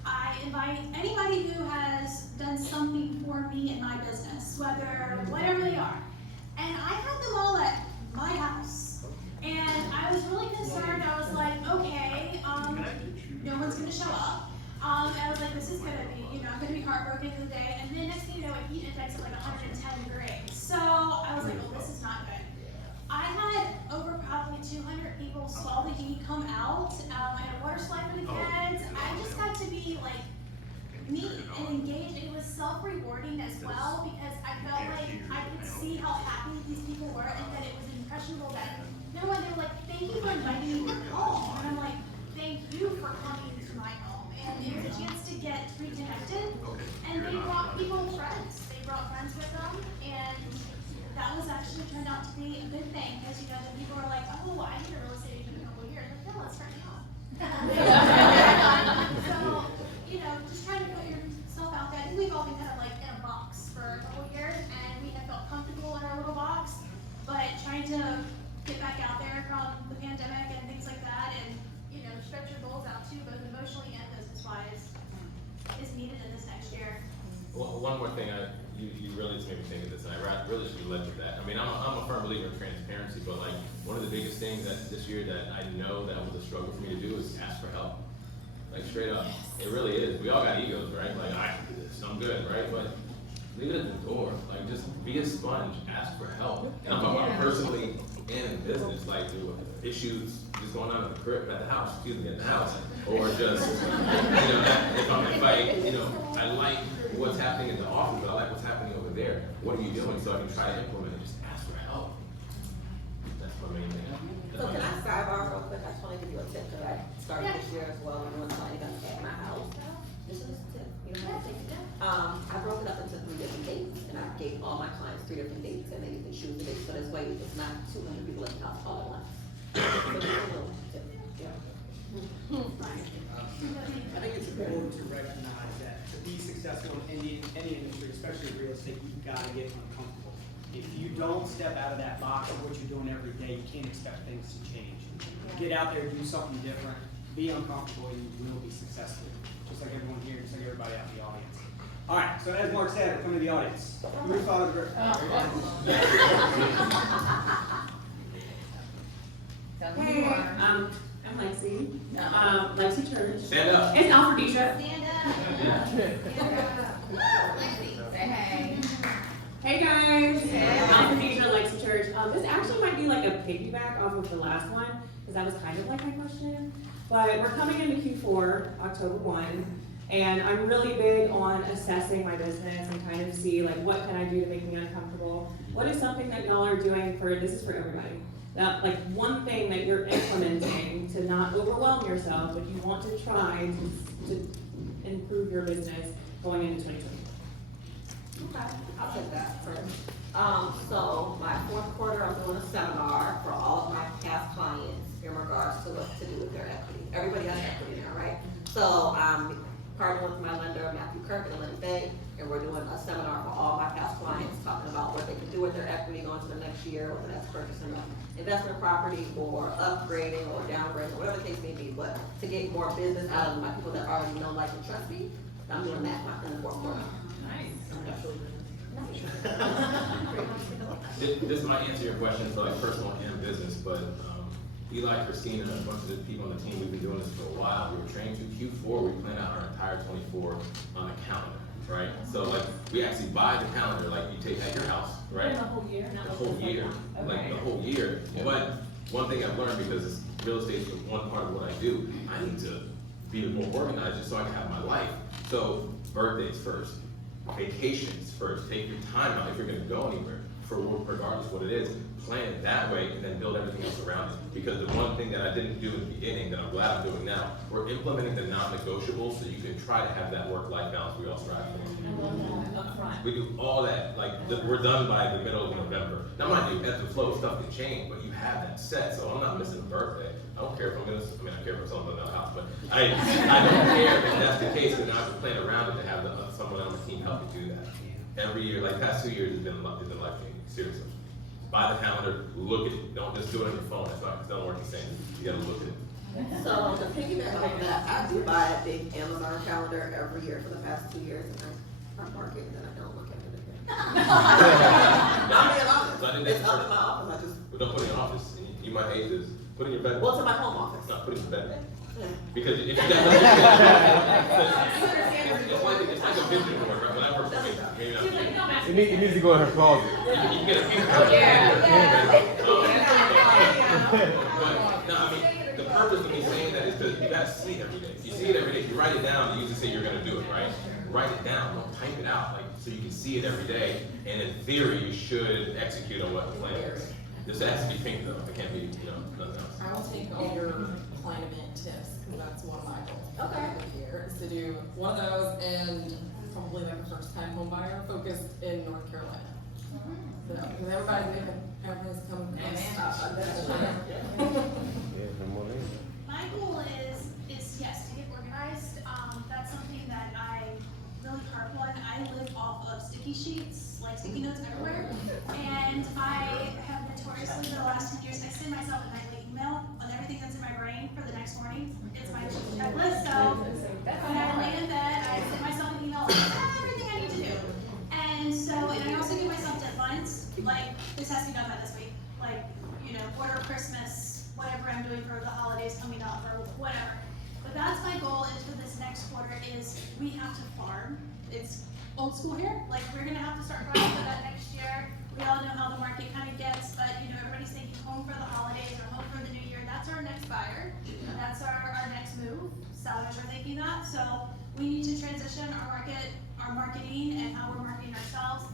I invite anybody who has done something for me in my business, whatever they are. And I had them all at my house. And I was really concerned. I was like, okay, no one's gonna show up. And I was like, this is gonna be, I'm gonna be heartbroken the day. And then next thing you know, my heat index of like 110 degrees. So I was like, oh, this is not good. I had over probably 200 people swallow the heat, come out. I had a water slide for the kids. I just got to be like me and engaged. It was self-rewarding as well, because I felt like I could see how happy these people were, and that it was impressionable that they were like, thank you for inviting me to your home. And I'm like, thank you for coming to my home. And it was a chance to get reconnected. And they brought friends. They brought friends with them, and that was actually turned out to be a good thing, because the people were like, oh, I need a real estate agent in a couple of years. Like, no, let's start now. So, just trying to put yourself out there. I think we've all been kind of like in a box for a couple of years, and we have felt comfortable in our little box, but trying to get back out there from the pandemic and things like that, and stretch your goals out too, both emotionally and business-wise, is needed in this next year. Well, one more thing, you really just made me think of this, and I really should have led with that. I mean, I'm a firm believer in transparency, but like one of the biggest things that this year that I know that was a struggle for me to do is ask for help. Like straight up, it really is. We all got egos, right? Like I can do this, I'm good, right? But leave it at the door. Like just be a sponge, ask for help. And I'm talking about personally in business, like issues just going on at the house, at the house, or just I like what's happening in the office, but I like what's happening over there. What are you doing so I can try to implement it? Just ask for help. That's my main thing. So can I sidebar real quick? I just want to give you a tip because I started this year as well. And when somebody comes at my house, this is a tip. You don't have to take it. I broke it up into 3 different dates, and I gave all my clients 3 different dates, and then you can choose the dates. So this way, it's not 200 people at the house all at once. So just a little tip. Yeah. I think it's important to recognize that to be successful in any industry, especially real estate, you've got to get uncomfortable. If you don't step out of that box of what you're doing every day, you can't expect things to change. Get out there, do something different, be uncomfortable, and you will be successful. Just like everyone here, just like everybody out in the audience. All right, so as Mark said, we're coming to the audience. Who thought of the Hey, I'm Lexi. Lexi Church. Stand up. It's Alfredisha. Stand up. Say hey. Hey guys. Hey. Alfredisha, Lexi Church. This actually might be like a piggyback off of the last one, because that was kind of like my question. But we're coming into Q4, October 1, and I'm really big on assessing my business and kind of see like what can I do to make me uncomfortable. What is something that y'all are doing this is for everybody. That like one thing that you're implementing to not overwhelm yourself, but you want to try to improve your business going into 2020? Okay, I'll take that first. So my fourth quarter, I'm doing a seminar for all of my past clients in regards to what to do with their equity. Everybody has equity now, right? So I'm partnering with my lender, Macuk and Lynn Bank, and we're doing a seminar for all my past clients, talking about what they can do with their equity going to the next year, whether that's purchasing an investment property or upgrading or downgrading, whatever the case may be, but to get more business out of my people that already know, like, and trust me, I'm doing that in the fourth quarter. This might answer your question for like personal and business, but Eli, Christina, and a bunch of the people on the team, we've been doing this for a while. We were trained to Q4, we plan out our entire 24 on the calendar, right? So like, we actually buy the calendar, like you take at your house, right? The whole year? The whole year, like the whole year. Yeah. But one thing I've learned, because real estate is one part of what I do, I need to be more organized just so I can have my life. So birthdays first, vacations first, take your time out if you're gonna go anywhere, for regardless what it is, plan it that way and then build everything else around it. Because the one thing that I didn't do in the beginning that I'm glad I'm doing now, we're implementing the non-negotiables so you can try to have that work-life balance we all strive for. We do all that, like we're done by the middle of November. Now mind you, as the flow of stuff can change, but you have that set, so I'm not missing a birthday. I don't care if I'm gonna, I mean I care if someone's in the house, but I don't care if that's the case, but now I can plan around it to have someone on the team help me do that. Every year, like past 2 years has been life-changing, seriously. Buy the calendar, look at it, don't just do it on your phone, that's not, it doesn't work the same, you gotta look at it. So to piggyback on that, I do buy a big Amazon calendar every year for the past 2 years, and I mark it and then I don't look at it again. I'm being honest, it's up in my office, I just. But don't put it in your office, you might hate this, put it in your bedroom. Well, it's in my home office. No, put it in your bedroom. Yeah. Because if you got, it's like a vision board, right? When I work for me, maybe not. It needs to go in her closet. You can get a few. But, no, I mean, the purpose of me saying that is because you gotta see it every day. If you see it every day, if you write it down, you usually say you're gonna do it, right? Write it down, don't type it out, like, so you can see it every day, and in theory, you should execute on what the plan is. This has to be pink though, it can't be, nothing else. I will take all your client event tips, because that's one of my goals. Okay. Here is to do one of those and probably like a first time home buyer focused in North Carolina. So, because everybody's coming from My goal is yes, to get organized. That's something that I really harp on. I live off of sticky sheets, like sticky notes everywhere. And I have notoriously, for the last 2 years, I send myself a nightly email on everything that's in my brain for the next morning. It's my checklist, so when I lay in bed, I send myself an email, everything I need to do. And I also give myself deadlines, like, this has to be done by this week. Like, order Christmas, whatever I'm doing for the holidays coming up, or whatever. But that's my goal is for this next quarter is we have to farm. It's old school here. Like, we're gonna have to start farming for that next year. We all know how the market kind of gets, but everybody's thinking home for the holidays or home for the new year. That's our next buyer. That's our next move. Sellers are thinking that. So we need to transition our marketing and how we're marketing ourselves.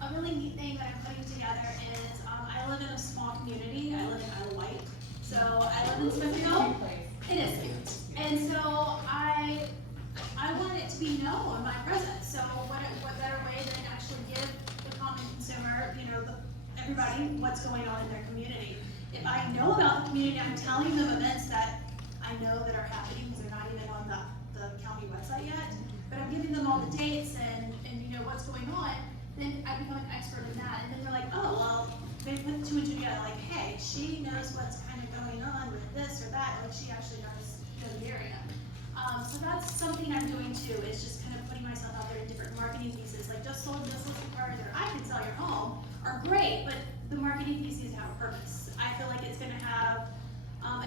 A really neat thing that I'm putting together is I live in a small community. I live in Isle of Wight. So I live in Smithfield. It is cute. And so I want it to be known, my presence. So what better way than actually give the common consumer, everybody what's going on in their community. If I know about the community, I'm telling them events that I know that are happening because they're not even on the county website yet. But I'm giving them all the dates and what's going on. Then I become an expert in that. And then they're like, oh, well, they put two and two together, like, hey, she knows what's kind of going on with this or that. Like, she actually knows the area. So that's something I'm doing too, is just kind of putting myself out there in different marketing pieces. Like, just sold this little card or I can sell your home are great, but the marketing piece needs to have a purpose. I feel like it's going to have,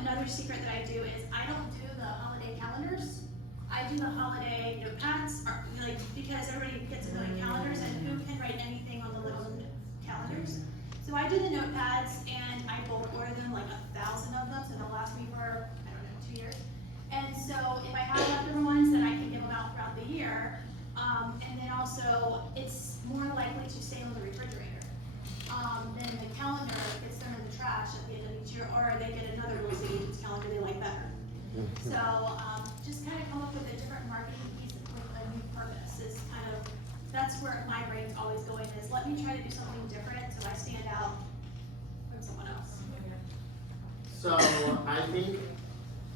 another secret that I do is I don't do the holiday calendars. I do the holiday notepads, because everybody gets a million calendars, and who can write anything on the little calendars? So I do the notepads, and I bulk order them, like 1,000 of them, so they'll last me for, 2 years. And so if I have leftover ones, then I can give them out throughout the year. And then also, it's more likely to stay on the refrigerator than the calendar gets thrown in the trash at the end of each year, or they get another real estate agent's calendar they like just kind of come up with a different marketing piece with a new purpose is kind of, that's where my brain's always going is, let me try to do something different so I stand out from someone else. So I think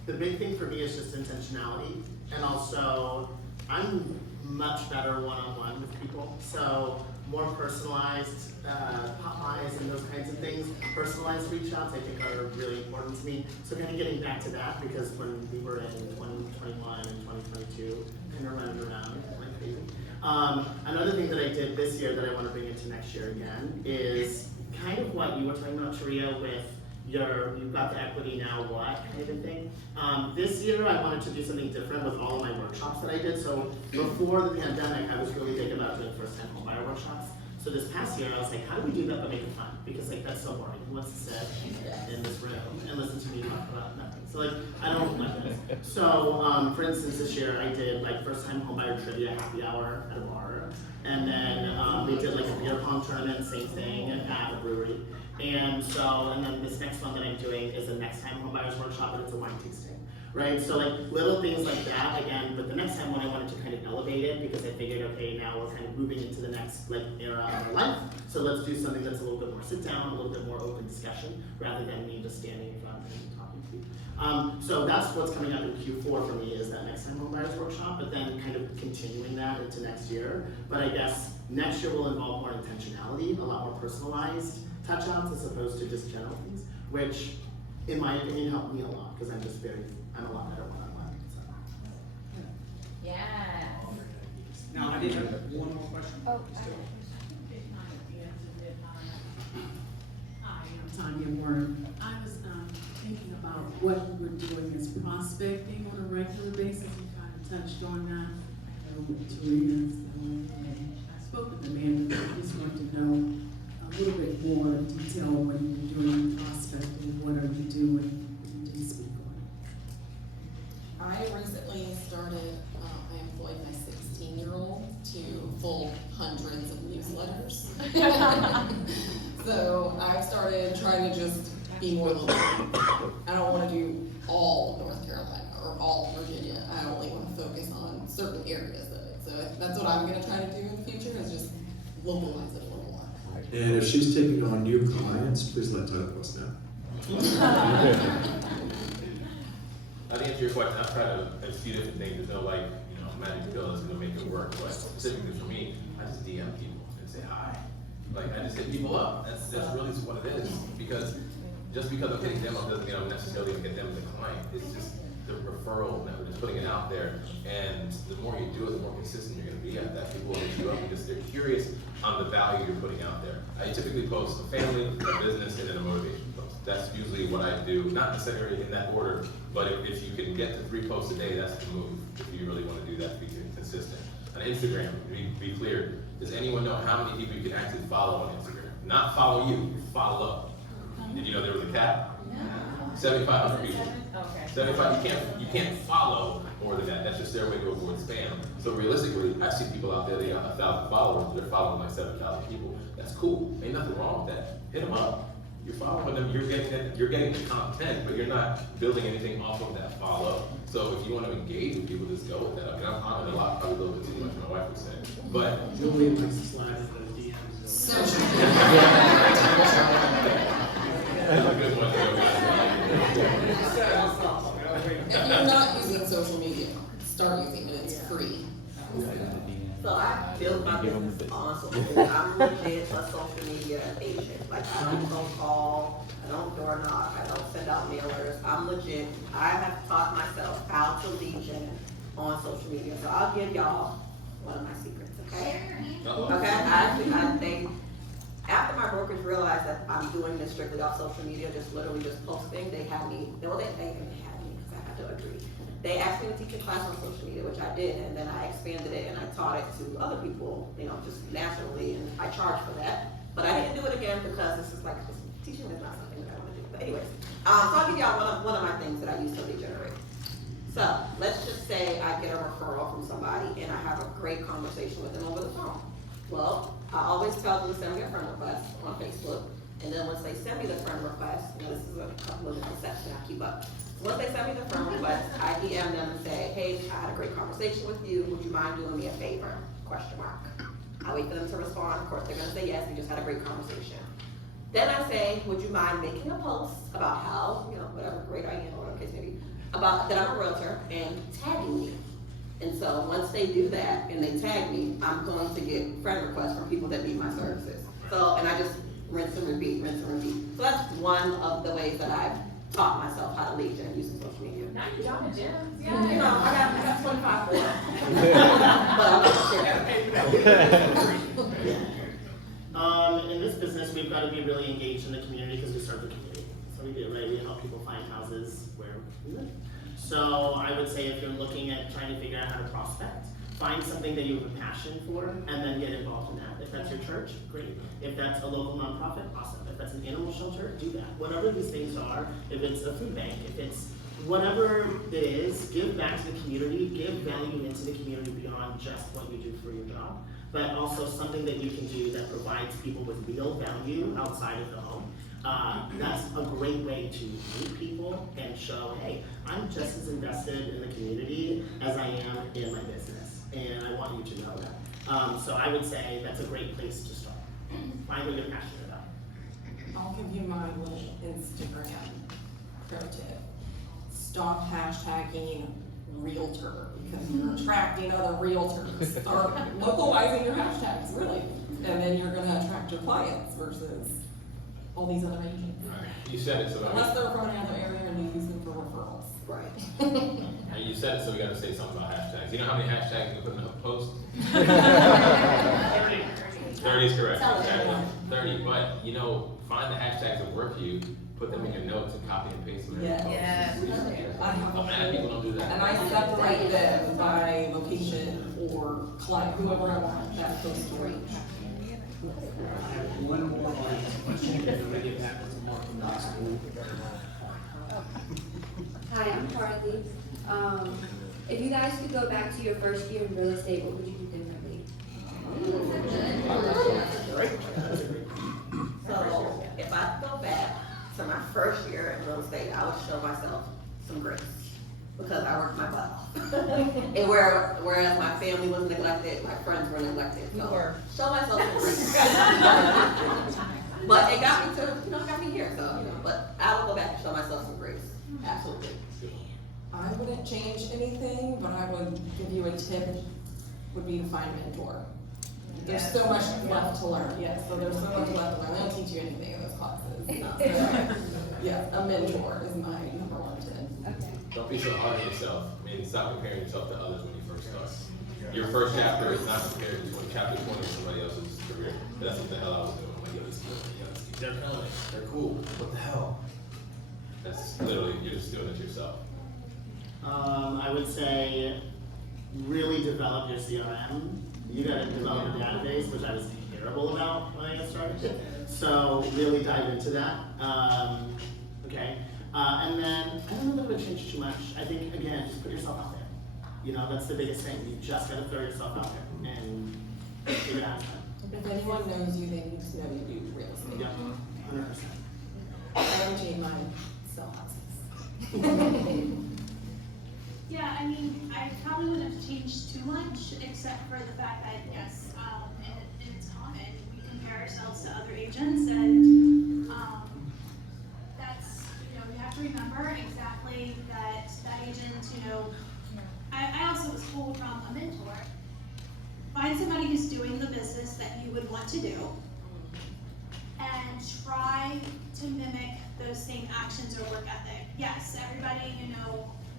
the big thing for me is just intentionality, and also I'm much better one-on-one with people. So more personalized pop-bys and those kinds of things, personalized reach outs I think are really important to me. So kind of getting back to that, because when we were in 2021 and 2022, kind of running around like crazy. Another thing that I did this year that I want to bring into next year again is kind of what you were talking about, Terria, with you've got the equity, now what kind of thing. This year I wanted to do something different with all of my workshops that I did. So before the pandemic, I was really big about doing first-time homebuyer workshops. So this past year I was like, how do we do that but make it fun? Because like that's so boring. Who wants to sit in this room and listen to me talk about nothing? So like, I don't like this. So for instance, this year I did like first-time homebuyer trivia happy hour at a bar. And then we did like a beer pong tournament, same thing at a brewery. And then this next one that I'm doing is a next time homebuyers workshop, and it's a wine tasting, right? So like little things like that, again, but the next time one I wanted to kind of elevate it because I figured, okay, now we're kind of moving into the next like era of our life. So let's do something that's a little bit more sit down, a little bit more open discussion, rather than me just standing in front and talking to you. So that's what's coming up in Q4 for me is that next time homebuyers workshop, but then kind of continuing that into next year. But I guess next year will involve more intentionality, a lot more personalized touch-outs as opposed to just general things, which, in my opinion, helped me a lot because I'm a lot better one-on-one. So. Yeah. Now, I did have one more question. Oh, hi, I'm Tanya Warren. I was thinking about what we're doing as prospecting on a regular basis. You kind of touched on that. I know with Terria's I spoke with Amanda, I just wanted to know a little bit more detail when you're doing prospecting. What are you doing? Can you speak on it? I recently started, I employed my 16-year-old to fold hundreds of newsletters. So I've started trying to just be more local. I don't want to do all of North Carolina or all of Virginia. I only want to focus on certain areas of it. So that's what I'm going to try to do in the future is just localize it a little more. And if she's taking on new clients, please let TitleQuest know. To answer your question, I've tried a few different things. There's no like, magic pill that's gonna make it work. But specifically for me, I just DM people and say hi. Like I just hit people up. That's really what it is. Because just because I'm hitting them up doesn't mean I'm necessarily gonna get them as a client. It's just the referral that we're just putting it out there. And the more you do it, the more consistent you're gonna be at that. People will hit you up because they're curious on the value you're putting out there. I typically post a family, a business, and then a motivation post. That's usually what I do, not necessarily in that order, but if you can get to 3 posts a day, that's the move. If you really want to do that to be consistent. On Instagram, be clear, does anyone know how many people you can actually follow on Instagram? Not follow you, follow. Did you know there was a cap? 7,500 people. Okay. 75, you can't follow more than that. That's just their way to avoid spam. So realistically, I see people out there, they got 1,000 followers, they're following like 7,000 people. That's cool, ain't nothing wrong with that. Hit them up. You're following them, you're getting the content, but you're not building anything off of that follow. So if you want to engage with people, just go with that. I mean, I'm talking a lot, probably a little bit too much, my wife would say. But Julian likes to slide into those DMs. Social that's a good one. If you're not using social media, start using it. It's free. So I built my business on social media. I'm legit a social media agent. Like I don't call, I don't door knock, I don't send out mailers. I'm legit. I have taught myself how to lead gen on social media. So I'll give y'all one of my secrets, okay? Okay, I think after my brokers realized that I'm doing this strictly off social media, just literally just posting, they had me, they had me because I had to agree. They asked me to teach a class on social media, which I did, and then I expanded it and I taught it to other people, just nationally, and I charged for that. But I didn't do it again because this is like, teaching is not something that I want to do. But anyways, so I'll give y'all one of my things that I use to lead generate. So let's just say I get a referral from somebody and I have a great conversation with them over the phone. Well, I always tell them to send me a friend request on Facebook, and then once they send me the friend request, this is a couple of different steps that I keep up. Once they send me the friend request, I DM them and say, hey, I had a great conversation with you. Would you mind doing me a favor? Question mark. I wait for them to respond. Of course, they're gonna say yes, we just had a great conversation. Then I say, would you mind making a post about how, whatever great I am, or whatever case may be, about that I'm a realtor and tagging me. And so once they do that and they tag me, I'm going to get friend requests from people that need my services. So, and I just rinse and repeat, rinse and repeat. So that's one of the ways that I've taught myself how to lead gen using social media. Now you're dropping gems. Yeah, I got 25 more. But I'm not sure. In this business, we've got to be really engaged in the community because we serve the community. So we do, right? We help people find houses where we live. So I would say if you're looking at trying to figure out how to prospect, find something that you have a passion for and then get involved in that. If that's your church, great. If that's a local nonprofit, awesome. If that's an animal shelter, do that. Whatever these things are, if it's a food bank, if it's whatever it is, give back to the community, give value into the community beyond just what you do for your job, but also something that you can do that provides people with real value outside of the home. That's a great way to meet people and show, hey, I'm just as invested in the community as I am in my business, and I want you to know that. So I would say that's a great place to start. Find what you're passionate about. I'll give you my little Instagram pro tip. Stop hashtagging realtor because you're attracting other realtors. Start localizing your hashtags, really. And then you're gonna attract your clients versus all these other agents. Right. You said it, so Unless they're from another area and you use them for referrals. Right. And you said it, so we gotta say something about hashtags. You know how many hashtags you put in a post? 30 is correct. Exactly. 30, but find the hashtags that work for you, put them in your notes and copy and paste them. Yes. Mad people don't do that. And I separate them by location or client, whoever I want that post to reach. One more question, and we'll get back to Mark from the school. Hi, I'm Carly. If you guys could go back to your first year in real estate, what would you do differently? So if I go back to my first year in real estate, I would show myself some grace because I worked my butt off. And whereas my family was neglected, my friends were neglected. So show myself some grace. But it got me to, got me here. So, but I will go back and show myself some grace. Absolutely. I wouldn't change anything, but I would give you a tip, would be to find a mentor. There's so much left to learn. Yes, so there's so much left to learn. They don't teach you anything in those classes. Yeah, a mentor is my number one tip. Okay. Don't be so hard on yourself. Stop comparing yourself to others when you first start. Your first chapter is not compared to chapter 20 of somebody else's career. That's what the hell I was doing. I'm like, yo, this kid, they're cool. What the hell? That's literally, you're just doing it yourself. I would say really develop your CRM. You gotta develop a database, which I was terrible about when I got started. So really dive into that. Okay. And then I don't know that it would change too much. I think again, just put yourself out there. That's the biggest thing. You just gotta throw yourself out there and figure it out. If anyone knows you, they need to know you do real estate. Yeah, 100%. I would change mine, sell houses. Yeah, I probably wouldn't have changed too much, except for the fact that, yes, and it's common, we compare ourselves to other agents, and that's, you have to remember exactly that agent, I also was told from a mentor, find somebody who's doing the business that you would want to do, and try to mimic those same actions or work ethic. Yes, everybody,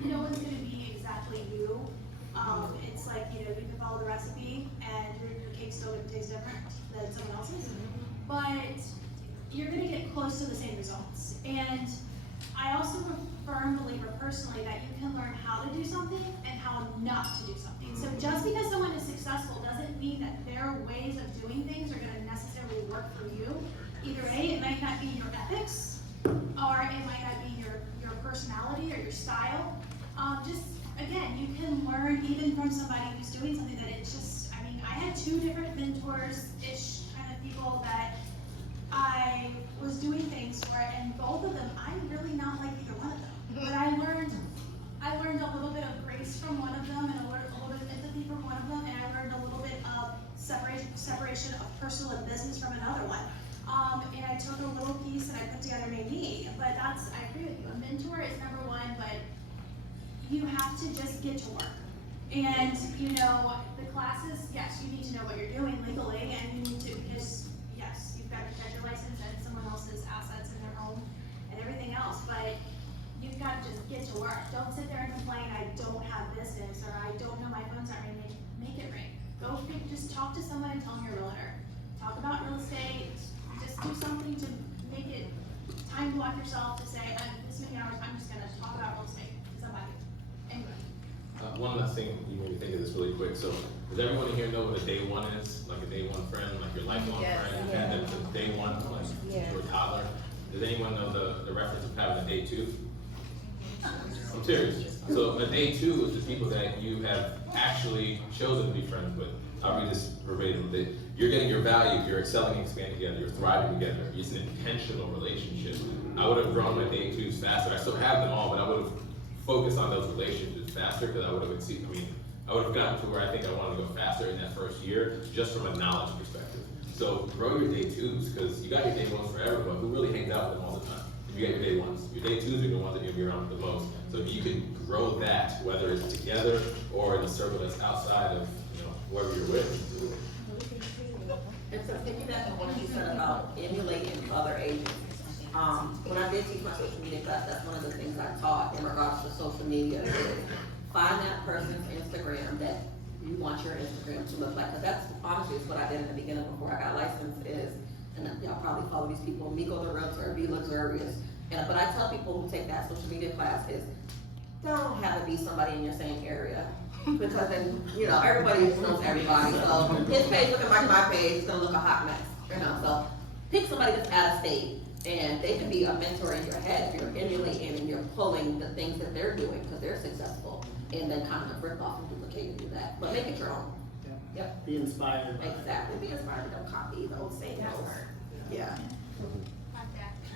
no one's gonna be exactly you. It's like, you can follow the recipe and your cake's still gonna taste different than someone else's. But you're gonna get close to the same results. And I also affirm believer personally that you can learn how to do something and how not to do something. So just because someone is successful doesn't mean that their ways of doing things are gonna necessarily work for you. Either A, it might not be your ethics, or it might not be your personality or your style. Just, again, you can learn even from somebody who's doing something that it's just, I had two different mentors-ish kind of people that I was doing things for, and both of them, I'm really not like either one of them. But I learned I agree with you. A mentor is number one, but you have to just get to work. And, you know, the classes, yes, you need to know what you're doing legally, and you need to, because, yes, you've got to protect your license and someone else's assets in their home and everything else, but you've got to just get to work. Don't sit there and complain, I don't have business, or I don't know, my phone's not ringing. Make it ring. Just talk to someone and tell them you're a realtor. Talk about real estate. Just do something to make it time block yourself to say, this many hours, I'm just gonna talk about real estate to somebody. Anyway. One last thing, you made me think of this really quick. So, does everyone here know what a day one is? Like a day one friend, like your lifelong friend? You've had them since day one, like you're a toddler. Does anyone know the reference of having a day two? I'm serious. So a day two is the people that you have actually chosen to be friends with. I'll read this verbatim. That you're getting your value, you're excelling and expanding together, you're thriving together. It's an intentional relationship. I would have grown my day twos faster. I still have them all, but I would have focused on those relationships faster because I would have exceeded, I would have gotten to where I think I wanted to go faster in that first year, just from a knowledge perspective. So grow your day twos, because you got your day ones for everyone. Who really hangs out with them all the time? You get your day ones. Your day twos are the ones that you're gonna be around the most. So if you can grow that, whether it's together or in a circle that's outside of, whoever you're with. And so piggyback on what you said about emulating other agents. When I did teach my social media class, that's one of the things I taught in regards to social media is find that person's Instagram that you want your Instagram to look like. Because that's honestly is what I did in the beginning before I got licensed is, and y'all probably follow these people, Miko the Realtor, be luxurious. But I tell people who take that social media class is, don't have it be somebody in your same area. Because then, everybody knows everybody. So his page looking like my page is gonna look a hot mess. So pick somebody that's out of state, and they can be a mentor in your head if you're emulating and you're pulling the things that they're doing because they're successful, and then kind of rip off and duplicate and do that. But make it your own. Yep. Be inspired. Exactly. Be inspired. Don't copy. Don't say no. Yeah.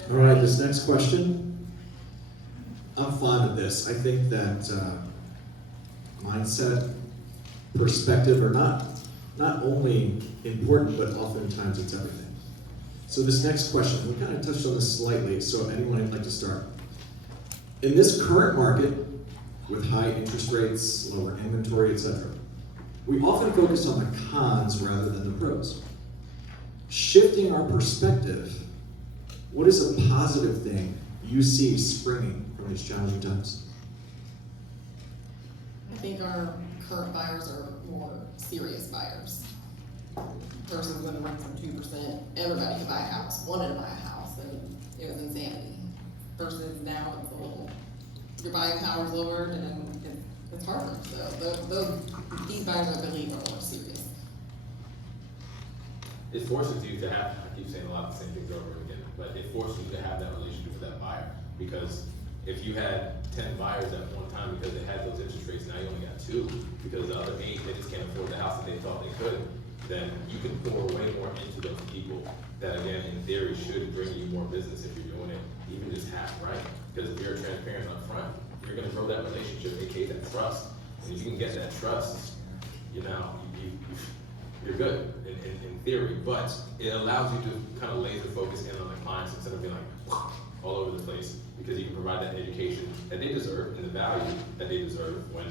All right, this next question. I'm fond of this. I think that mindset, perspective are not only important, but oftentimes it's everything. So this next question, we kind of touched on this slightly, so anyone would like to start. In this current market, with high interest rates, lower inventory, etc., we often focus on the cons rather than the pros. Shifting our perspective, what is a positive thing you see springing from these challenging times? I think our current buyers are more serious buyers. Versus when it went from 2%, everybody could buy a house, wanted to buy a house, and it was insanity. Versus now it's a little, your buying power's lowered and it's harder. So these buyers, I believe, are more serious. It forces you to have, I keep saying a lot of the same things over again, but it forces you to have that relationship with that buyer. Because if you had 10 buyers at one time because they had those interest rates, now you only got 2 because the other 8, they just can't afford the house that they thought they could, then you can pour way more into those people that, again, in theory, should bring you more business if you're doing it even just half right. Because if you're transparent up front, you're going to grow that relationship, aka that trust. And if you can get that trust, you're good in theory, but it allows you to kind of laser focus in on the clients instead of being like all over the place, because you can provide that education that they deserve and the value that they deserve when,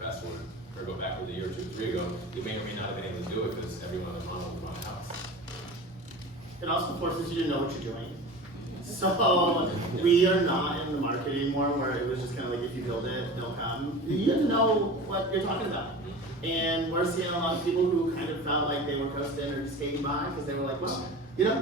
fast forward or go back a year or 2 or 3 ago, you may or may not have been able to do it because everyone on the model was buying a house. It also forces you to know what you're doing. So we are not in the market anymore where it was just kind of like, if you build it, they'll come. You have to know what you're talking about. And we're seeing a lot of people who kind of felt like they were coasting or just skating by because they were like, well,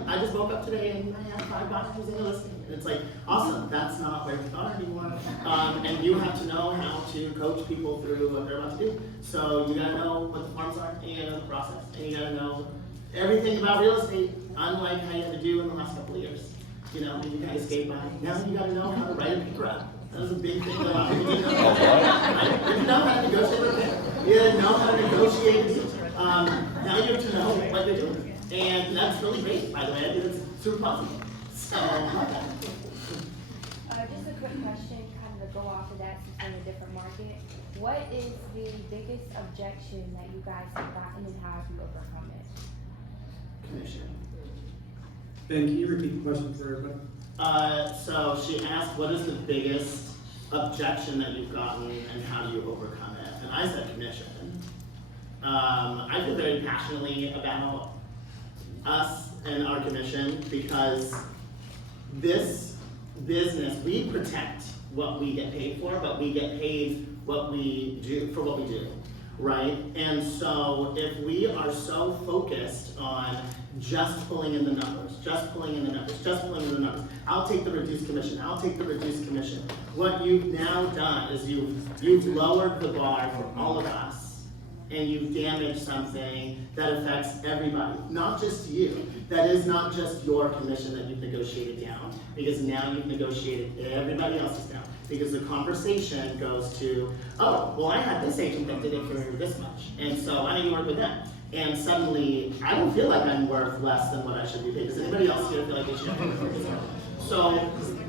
I just woke up today and I had 5 buyers in a listing. And it's like, awesome, that's not where we are anymore. And you have to know how to coach people through what they're about to do. So you gotta know what the forms are and you gotta know the process. And you gotta know everything about real estate, unlike how you had to do in the last couple of years. You kind of skate by. Now you gotta know how to write a pick rep. That was a big thing that a lot of people didn't know. Right? You know how to negotiate a pick. You didn't know how to negotiate a deal. Now you have to know what you're doing. And that's really great, by the way. I think it's super positive. So, just a quick question, kind of to go off of that since we're in a different market. What is the biggest objection that you guys have gotten and how have you overcome it? Commission. Ben, can you repeat the question for everybody? So she asked, what is the biggest objection that you've gotten and how do you overcome it? And I said commission. I feel very passionately about us and our commission because this business, we protect what we get paid for, but we get paid what we do for what we do, right? And so if we are so focused on just pulling in the numbers, just pulling in the numbers, just pulling in the numbers, I'll take the reduced commission, I'll take the reduced commission. What you've now done is you've lowered the bar for all of us, and you've damaged something that affects everybody, not just you. That is not just your commission that you've negotiated down, because now you've negotiated everybody else's down. Because the conversation goes to, oh, well, I had this agent that did it for this much, and so why don't you work with them? And suddenly, I don't feel like I'm worth less than what I should be paid. Does anybody else here feel like they should be paid? So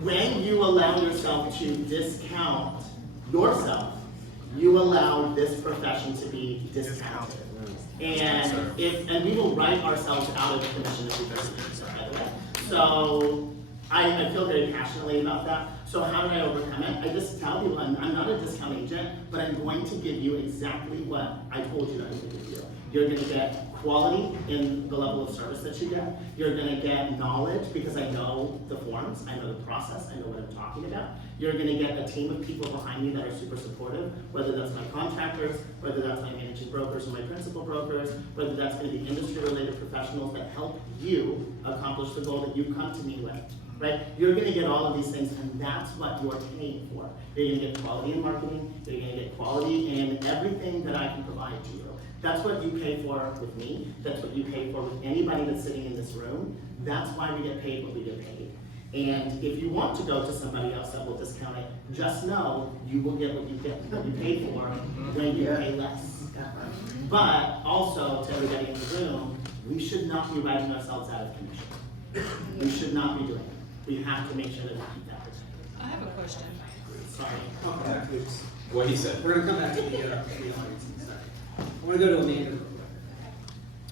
when you allow yourself to discount yourself, you allow this profession to be discounted. And we will write ourselves out of the commission if we persevere, by the way. So I feel very passionately about that. So how did I overcome it? I just tell people I'm not a discount agent, but I'm going to give you exactly what I told you I was going to give you. You're going to get quality in the level of service that you get. You're going to get knowledge because I know the forms, I know the process, I know what I'm talking about. You're going to get a team of people behind me that are super supportive, whether that's my contractors, whether that's my managing brokers or my principal brokers, whether that's going to be industry-related professionals that help you accomplish the goal that you've come to me with. Right? You're going to get all of these things, and that's what you're paying for. You're going to get quality in marketing. You're going to get quality in everything that I can provide to you. That's what you pay for with me. That's what you pay for with anybody that's sitting in this room. That's why we get paid what we get paid. And if you want to go to somebody else that will discount it, just know you will get what you paid for when you pay less. But also, to everybody in the room, we should not be writing ourselves out of commission. We should not be doing it. We have to make sure that we keep that protected. I have a question. Sorry. Okay, please. What he said. We're gonna come back to the audience in a second. I wanna go to Amanda.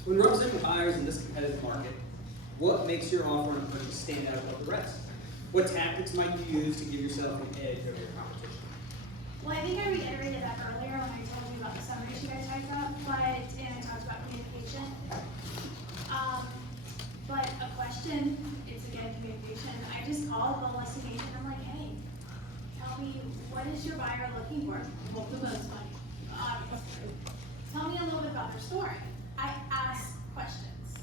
When representing buyers in this competitive market, what makes your offer and approach stand out above the rest? What tactics might you use to give yourself an edge over your competition? Well, I think I reiterated that earlier when I told you about the summaries you guys typed up, and I talked about communication. But a question is, again, communication. I just called the listing agent and I'm like, hey, tell me, what is your buyer looking for? Well, the most money, obviously. Tell me a little bit about their story. I ask questions.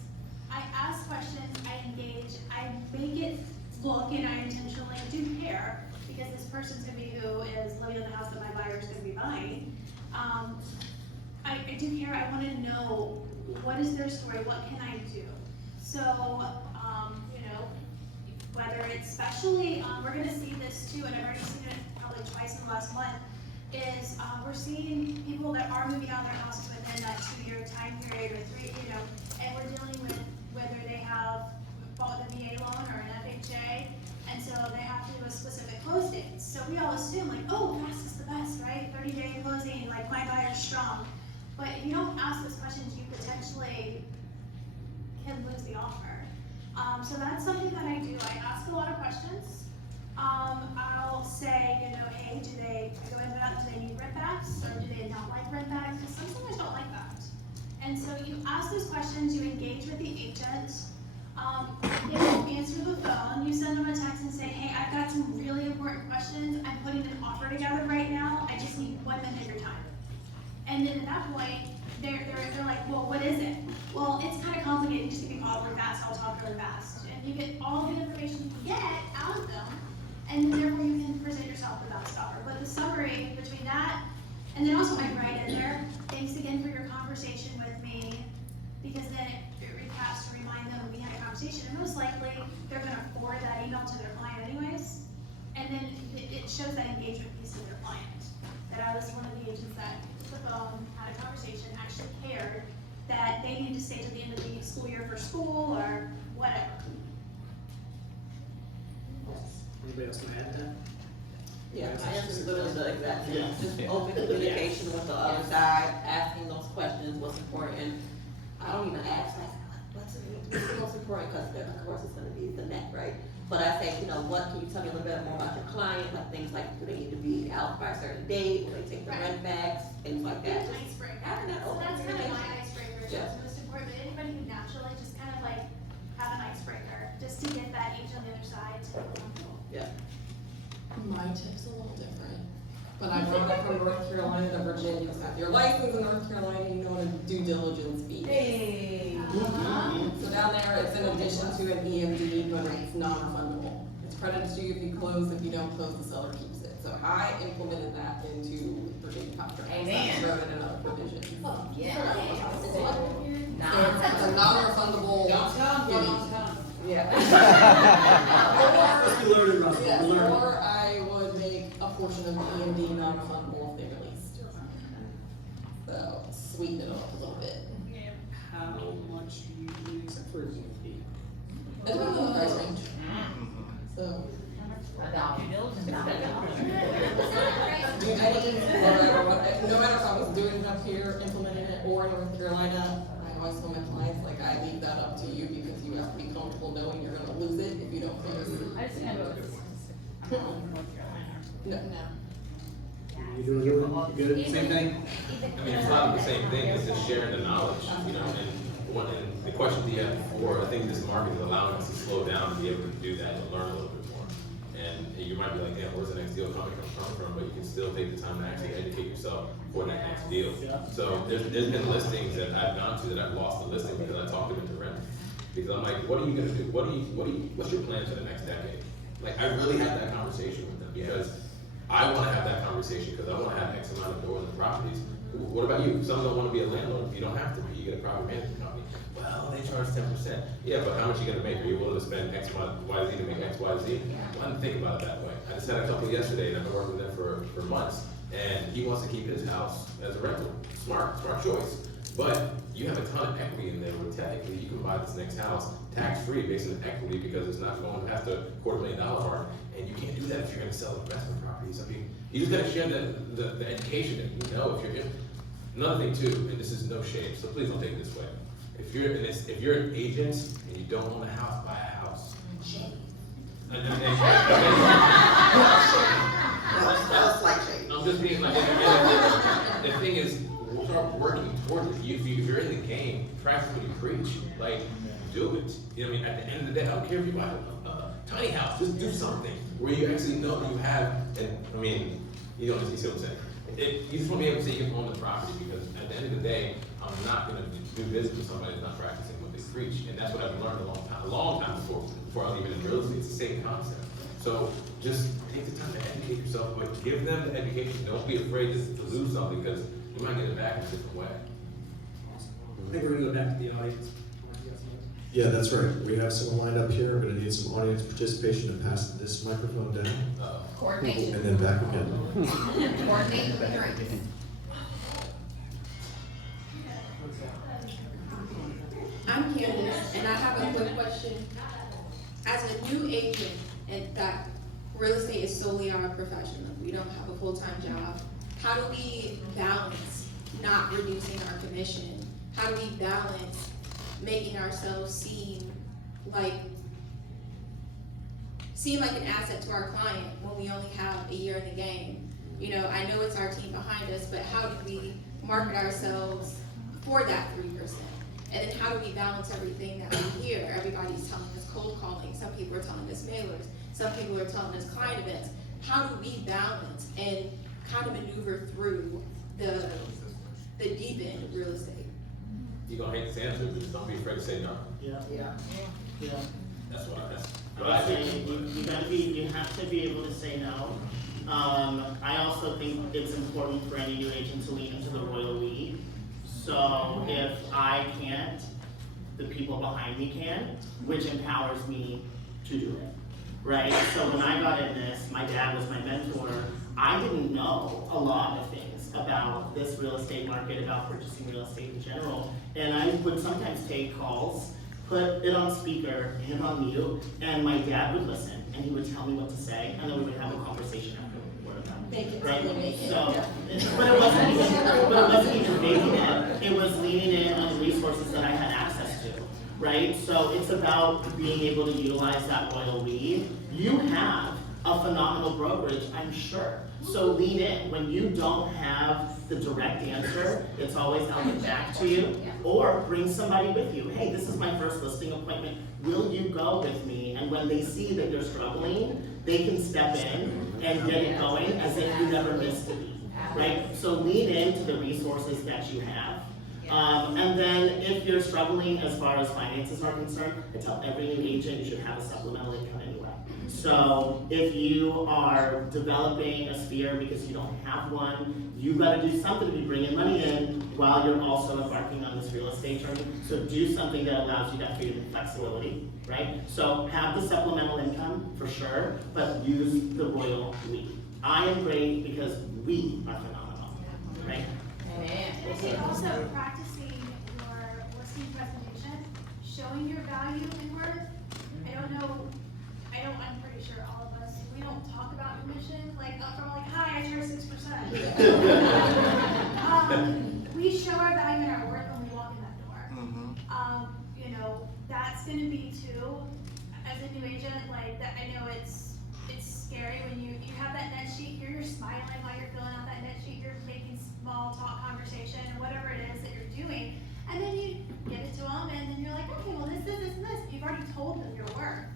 I engage, I make it look, and I intentionally do care, because this person's gonna be who is living in the house that my buyer is gonna be buying. I do care. I wanna know, what is their story? What can I do? So, whether it's especially, we're gonna see this too, and I've already seen it probably twice in the last month, is we're seeing people that are moving out of their houses within that 2-year time period or 3, and we're dealing with whether they have bought a VA loan or an FHA, and so they have to do a specific close date. So we all assume like, oh, fast is the best, right? 30-day closing, like my buyer's strong. But if you don't ask those questions, you potentially can lose the offer. So that's something that I do. I ask a lot of questions. I'll say, hey, I go into that, do they need rent backs, or do they not like rent backs? Because some sellers don't like that. And so you ask those questions, you engage with the agent. They don't answer the phone, you send them a text and say, hey, I've got some really important questions. I'm putting an offer together right now. I just need 1 minute of your time. And then at that point, they're like, well, what is it? Well, it's kind of complicated. Just give me all really fast. I'll talk really fast. And you get all the information you can get out of them, and therefore you can present yourself the best offer. But the summary between that, and then also I write in there, thanks again for your conversation with me, because then it recaps to remind them we had a conversation, and most likely they're going to forward that email to their client anyways, and then it shows that engagement piece of their client, that I was one of the agents that took the phone, had a conversation, actually cared that they need to stay to the end of the school year for school or whatever. Anybody else want to add to that? Yeah, I answered literally the exact same. Yeah. Just open communication with the other side, asking those questions, what's important. I don't even ask, like, what's the most important, because of course it's going to be the net, right? But I say, you know, what, can you tell me a little bit more about your client, like things like, do they need to be out by a certain date, will they take the rent backs, things like that. An icebreaker. Having that So open that's kind of my communication. icebreaker, Yeah. that's most important, but anybody who naturally just kind of like have an icebreaker, just to get that agent on the other side to feel comfortable. Yeah. My tip's a little different, but I brought it from North Carolina to Virginia. So if you're licensed in North Carolina, you know what a due diligence fee is. Hey. So down there, it's in addition to an EMD, but it's non-refundable. It's credited to you if you close. If you don't close, the seller keeps it. So I implemented that into Virginia contracts. Amen. I wrote it in other provisions. Yeah. It's a non-refundable. Don't tell them, fee. Yeah. Let's be learning, Russell. Yes, We're learning. or I would make a portion of the EMD non-refundable if they released. So sweeten it up a little bit. How much do you usually accept for a fee? It depends on the price range. So. No matter if I was doing it up here, implementing it, or in North Carolina, I always tell my clients, like, I leave that up to you because you have to be comfortable knowing you're gonna lose it if you don't close. I just know No. You doing good? Good? Same thing? I mean, it's not the same thing, it's just sharing the knowledge, you know, and the question that you had before, I think this market is allowing us to slow down to be able to do that, to learn a little bit more. And you might be like, yeah, where's the next deal coming from? But you can still take the time to actually educate yourself for that next deal. So there's been listings that I've gone to that I've lost the listing because I talked them into rent. Because I'm like, what are you gonna do? What's your plan for the next decade? Like, I really had that conversation with them because I wanna have that conversation because I wanna have X amount of doors and properties. What about you? Some don't wanna be a landlord. You don't have to be. You get a property management company. Well, they charge 10%. Yeah, but how much are you gonna make? Are you willing to spend X, Y, Z to make X, Y, Z? I didn't think about it that way. I just had a couple yesterday and I've been working with them for months. And he wants to keep his house as a rental. Smart choice. But you have a ton of equity in there where technically you can buy this next house tax-free based on equity because it's not going past the $250,000 mark. And you can't do that if you're gonna sell investment properties. I mean, you just gotta share the education that you know if you're in. Another thing too, and this is no shame, so please don't take it this way. If you're an agent and you don't own a house, buy a house. Shame. I'm just being like, the thing is, we'll start working towards it. If you're in the game, practice what you preach. Like, do it. You know what I mean? At the end of the day, I don't care if you buy a tiny house, just do something where you actually know that you have, and I mean, you don't see what I'm saying. You just want to be able to say you can own the property because at the end of the day, I'm not going to do business with somebody that's not practicing what they preach. And that's what I've learned a long time before I was even in real estate. It's the same concept. So just take the time to educate yourself, but give them the education. Don't be afraid to lose something because you might get it back in a different way. I think we're gonna go back to the audience. Yeah, that's right. We have someone lined up here. We're gonna need some audience participation to pass this microphone down. Coordination. And then back again. Coordinate with drinks. I'm Candace, and I have a quick question. As a new agent, and that real estate is solely our profession, we don't have a full-time job, how do we balance not reducing our commission? How do we balance making ourselves seem like an asset to our client when we only have a year in the game? You know, I know it's our team behind us, but how do we market ourselves for that 3%? And then how do we balance everything that we hear? Everybody's telling us cold calling, some people are telling us mailers, some people are telling us client events. How do we balance and kind of maneuver through the deep end of real estate? You're gonna hate this answer, but just don't be afraid to say no. Yeah. That's what I say, you have to be able to say no. I also think it's important for any new agent to lean into the royal we. So if I can't, the people behind me can, which empowers me to do it, right? So when I got in this, my dad was my mentor. I didn't know a lot of things about this real estate market, about purchasing real estate in general. And I would sometimes take calls, put it on speaker, hit on mute, and my dad would listen, and he would tell me what to say, and then we would have a conversation after we were done. Right? So, but it wasn't even making it. It was leaning in on the resources that I had access to, right? So it's about being able to utilize that royal we. You have a phenomenal brokerage, I'm sure. So lean in. When you don't have the direct answer, it's always I'll get back to you. Or bring somebody with you. Hey, this is my first listing appointment. Will you go with me? And when they see that you're struggling, they can step in and get it going as if you never missed a beat, right? So lean into the resources that you have. And then if you're struggling as far as finances are concerned, I tell every new agent you should have a supplemental income anyway. So if you are developing a sphere because you don't have one, you gotta do something to be bringing money in while you're also embarking on this real estate journey. So do something that allows you that freedom and flexibility, right? So have the supplemental income for sure, but use the royal we. I am great because we are phenomenal, right? I think also practicing your listing presentation, showing your value and worth. I'm pretty sure all of us, we don't talk about commission, like from like, hi, I charge 6%. We show our value and our worth when we walk in that door. That's gonna be too, as a new agent, like that. I know it's scary when you have that net sheet here, you're smiling while you're filling out that net sheet, you're making small talk conversation or whatever it is that you're doing, and then you give it to them, and then you're like, okay, well this, and this. You've already told them your worth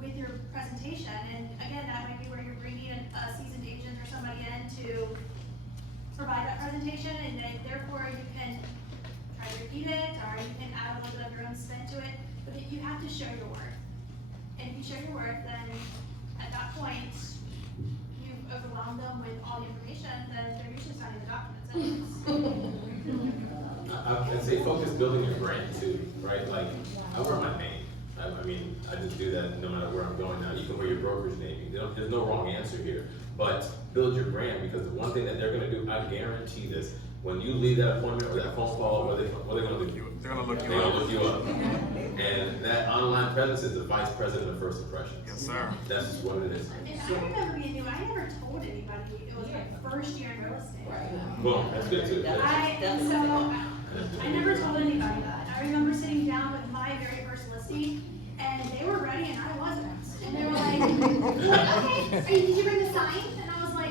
with your presentation, and again, that might be where you're bringing a seasoned agent or somebody in to provide that presentation, and then therefore you can try to repeat it, or you can add a little bit of your own spin to it, but you have to show your worth. And if you show your worth, then at that point, you've overwhelmed them with all the information, then they're usually signing the documents anyways. I'd say focus building your brand too, right? Like, I wear my name. I mean, I just do that no matter where I'm going now. You can wear your broker's name. There's no wrong answer here. But build your brand, because the one thing that they're gonna do, I guarantee this, when you leave that appointment or that phone call, what are they gonna do? They're gonna look you They're up. gonna look you up. And that online presence is the vice president of first impression. Yes, sir. That's just what it is. And I remember being new, I never told anybody, it was my first year in real estate. Well, that's good too. I never told anybody that. I remember sitting down with my very first listing, and they were ready and I wasn't. And they were like, okay, did you bring the sign? And I was like,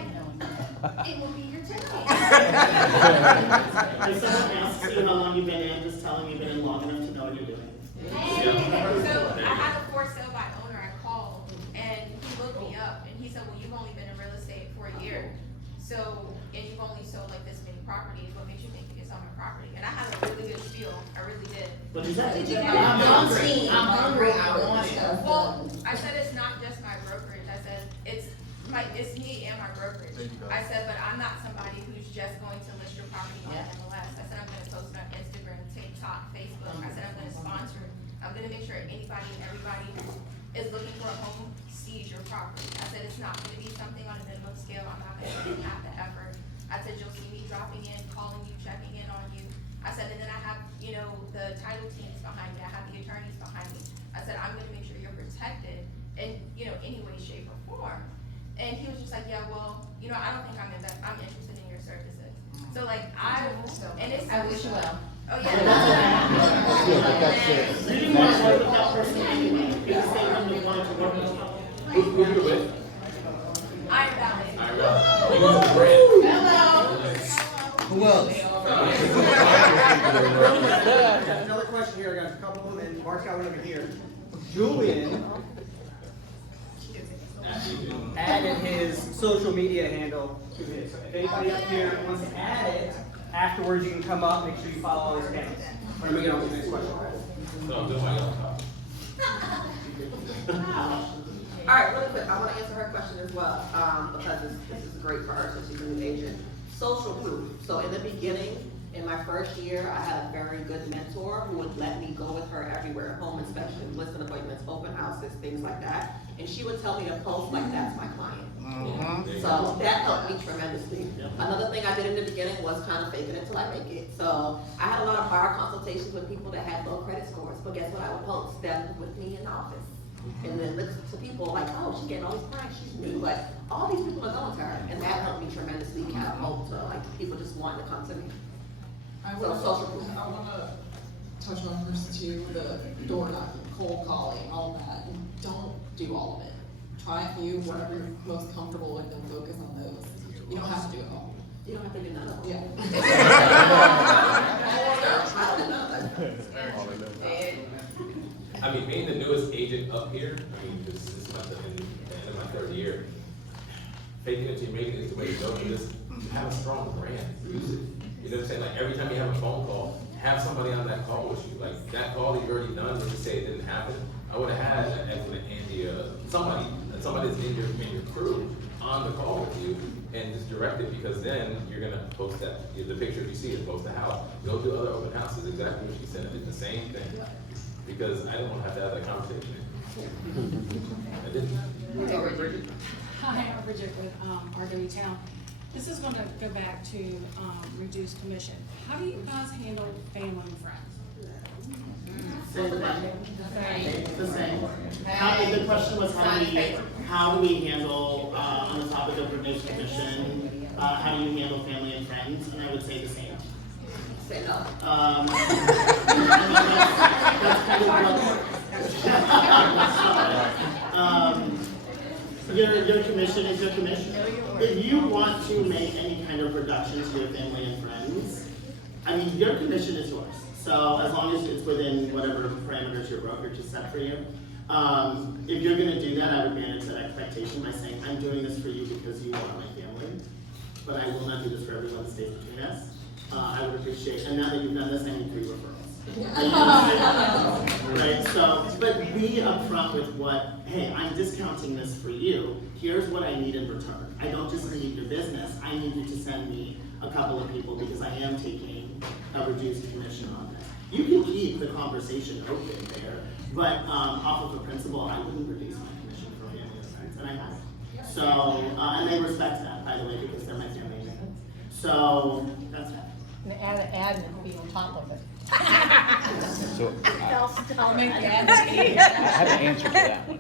it will be here tonight. If someone asks you how long you've been in, just tell them you've been in long enough to know what you're doing. So I had a for sale by owner, I called, and he looked me up, and he said, well, you've only been in real estate for a year, so, and you've only sold like this many properties, what makes you think you can sell my property? And I had a really good spiel, I really did. What is that? I'm hungry, I want it. Well, I said it's not just my brokerage, I said, it's me and my brokerage. I said, but I'm not somebody who's just going to list your property on MLS. I said, I'm gonna post it on Instagram, TikTok, Facebook. I said, I'm gonna sponsor it. I'm gonna make sure anybody and everybody who is looking for a home sees your property. I said, it's not gonna be something on a minimum scale. I'm not gonna put half the effort. I said, you'll see me dropping in, calling you, checking in on you. I said, and then I have, the title teams behind me. I have the attorneys behind me. I said, I'm gonna make sure you're protected in, any way, shape, or form. And he was just like, yeah, well, I don't think I'm interested in your services. So like, I wish you well. Oh yeah. You didn't want to work with that person anyway. You just said you wanted to work with them. Who you with? I'm valid. Hello. Who else? Another question here, I got a couple of them, and Mark's got one over here. Julian added his social media handle to his. So if anybody up here wants to add it, afterwards you can come up, make sure you follow all his accounts. Let me get on to the next question. No, do my own. All right, really quick, I want to answer her question as well, because this is great for her since she's a new agent. Social proof. So in the beginning, in my first year, I had a very good mentor who would let me go with her everywhere, home inspections, listing appointments, open houses, things like that. And she would tell me to post like that's my client. So that helped me tremendously. Another thing I did in the beginning was kind of faking it till I make it. So I had a lot of bar consultations with people that had low credit scores, but guess what? I would post them with me in the office. And then look to people like, oh, she's getting all these clients, she's new, but all these people are going to her. And that helped me tremendously catapult to like people just wanting to come to me. I So social proof. want to touch on first too, the door knocking, cold calling, all that. Don't do all of it. Try a few, whatever you're most comfortable with, and focus on those. You don't have to do it all. You don't have to do none of them. I mean, being the newest agent up here, I mean, this is not the end of my third year. Faking it till you make it is the way to go. Just have a strong brand. Use it. You know what I'm saying? Like every time you have a phone call, have somebody on that call with you. Like that call that you've already done, when you say it didn't happen, I would have had Andy, somebody that's in your crew on the call with you and just direct it, because then you're gonna post that. The picture you see is post the house. Go do other open houses. Exactly what she said. I did the same thing because I didn't want to have that conversation. I didn't. Hi, I'm Bridget with RW Town. This is going to go back to reduced commission. How do you guys handle family and friends? Same thing. The same. The question was how do we handle, on the topic of reduced commission, how do you handle family and friends? And I would say the same. Say no. That's kind of what, your commission is your commission. If you want to make any kind of reduction to your family and friends, I mean, your commission is yours. So as long as it's within whatever parameters your brokerage has set for you. If you're gonna do that, I would manage that expectation by saying, I'm doing this for you because you are my family, but I will not do this for everyone that stays between us. I would appreciate, and now that you've done this, I need 3 referrals. Right, so, but be upfront with what, hey, I'm discounting this for you, here's what I need in return. I don't just need your business, I need you to send me a couple of people because I am taking a reduced commission on this. You can keep the conversation open there, but off of a principle, I wouldn't reduce my commission for family and friends, and I have. So, and they respect that, by the way, because they're my family. So, that's that. And add an admin fee on top of it. So I'll make I have an answer to that one.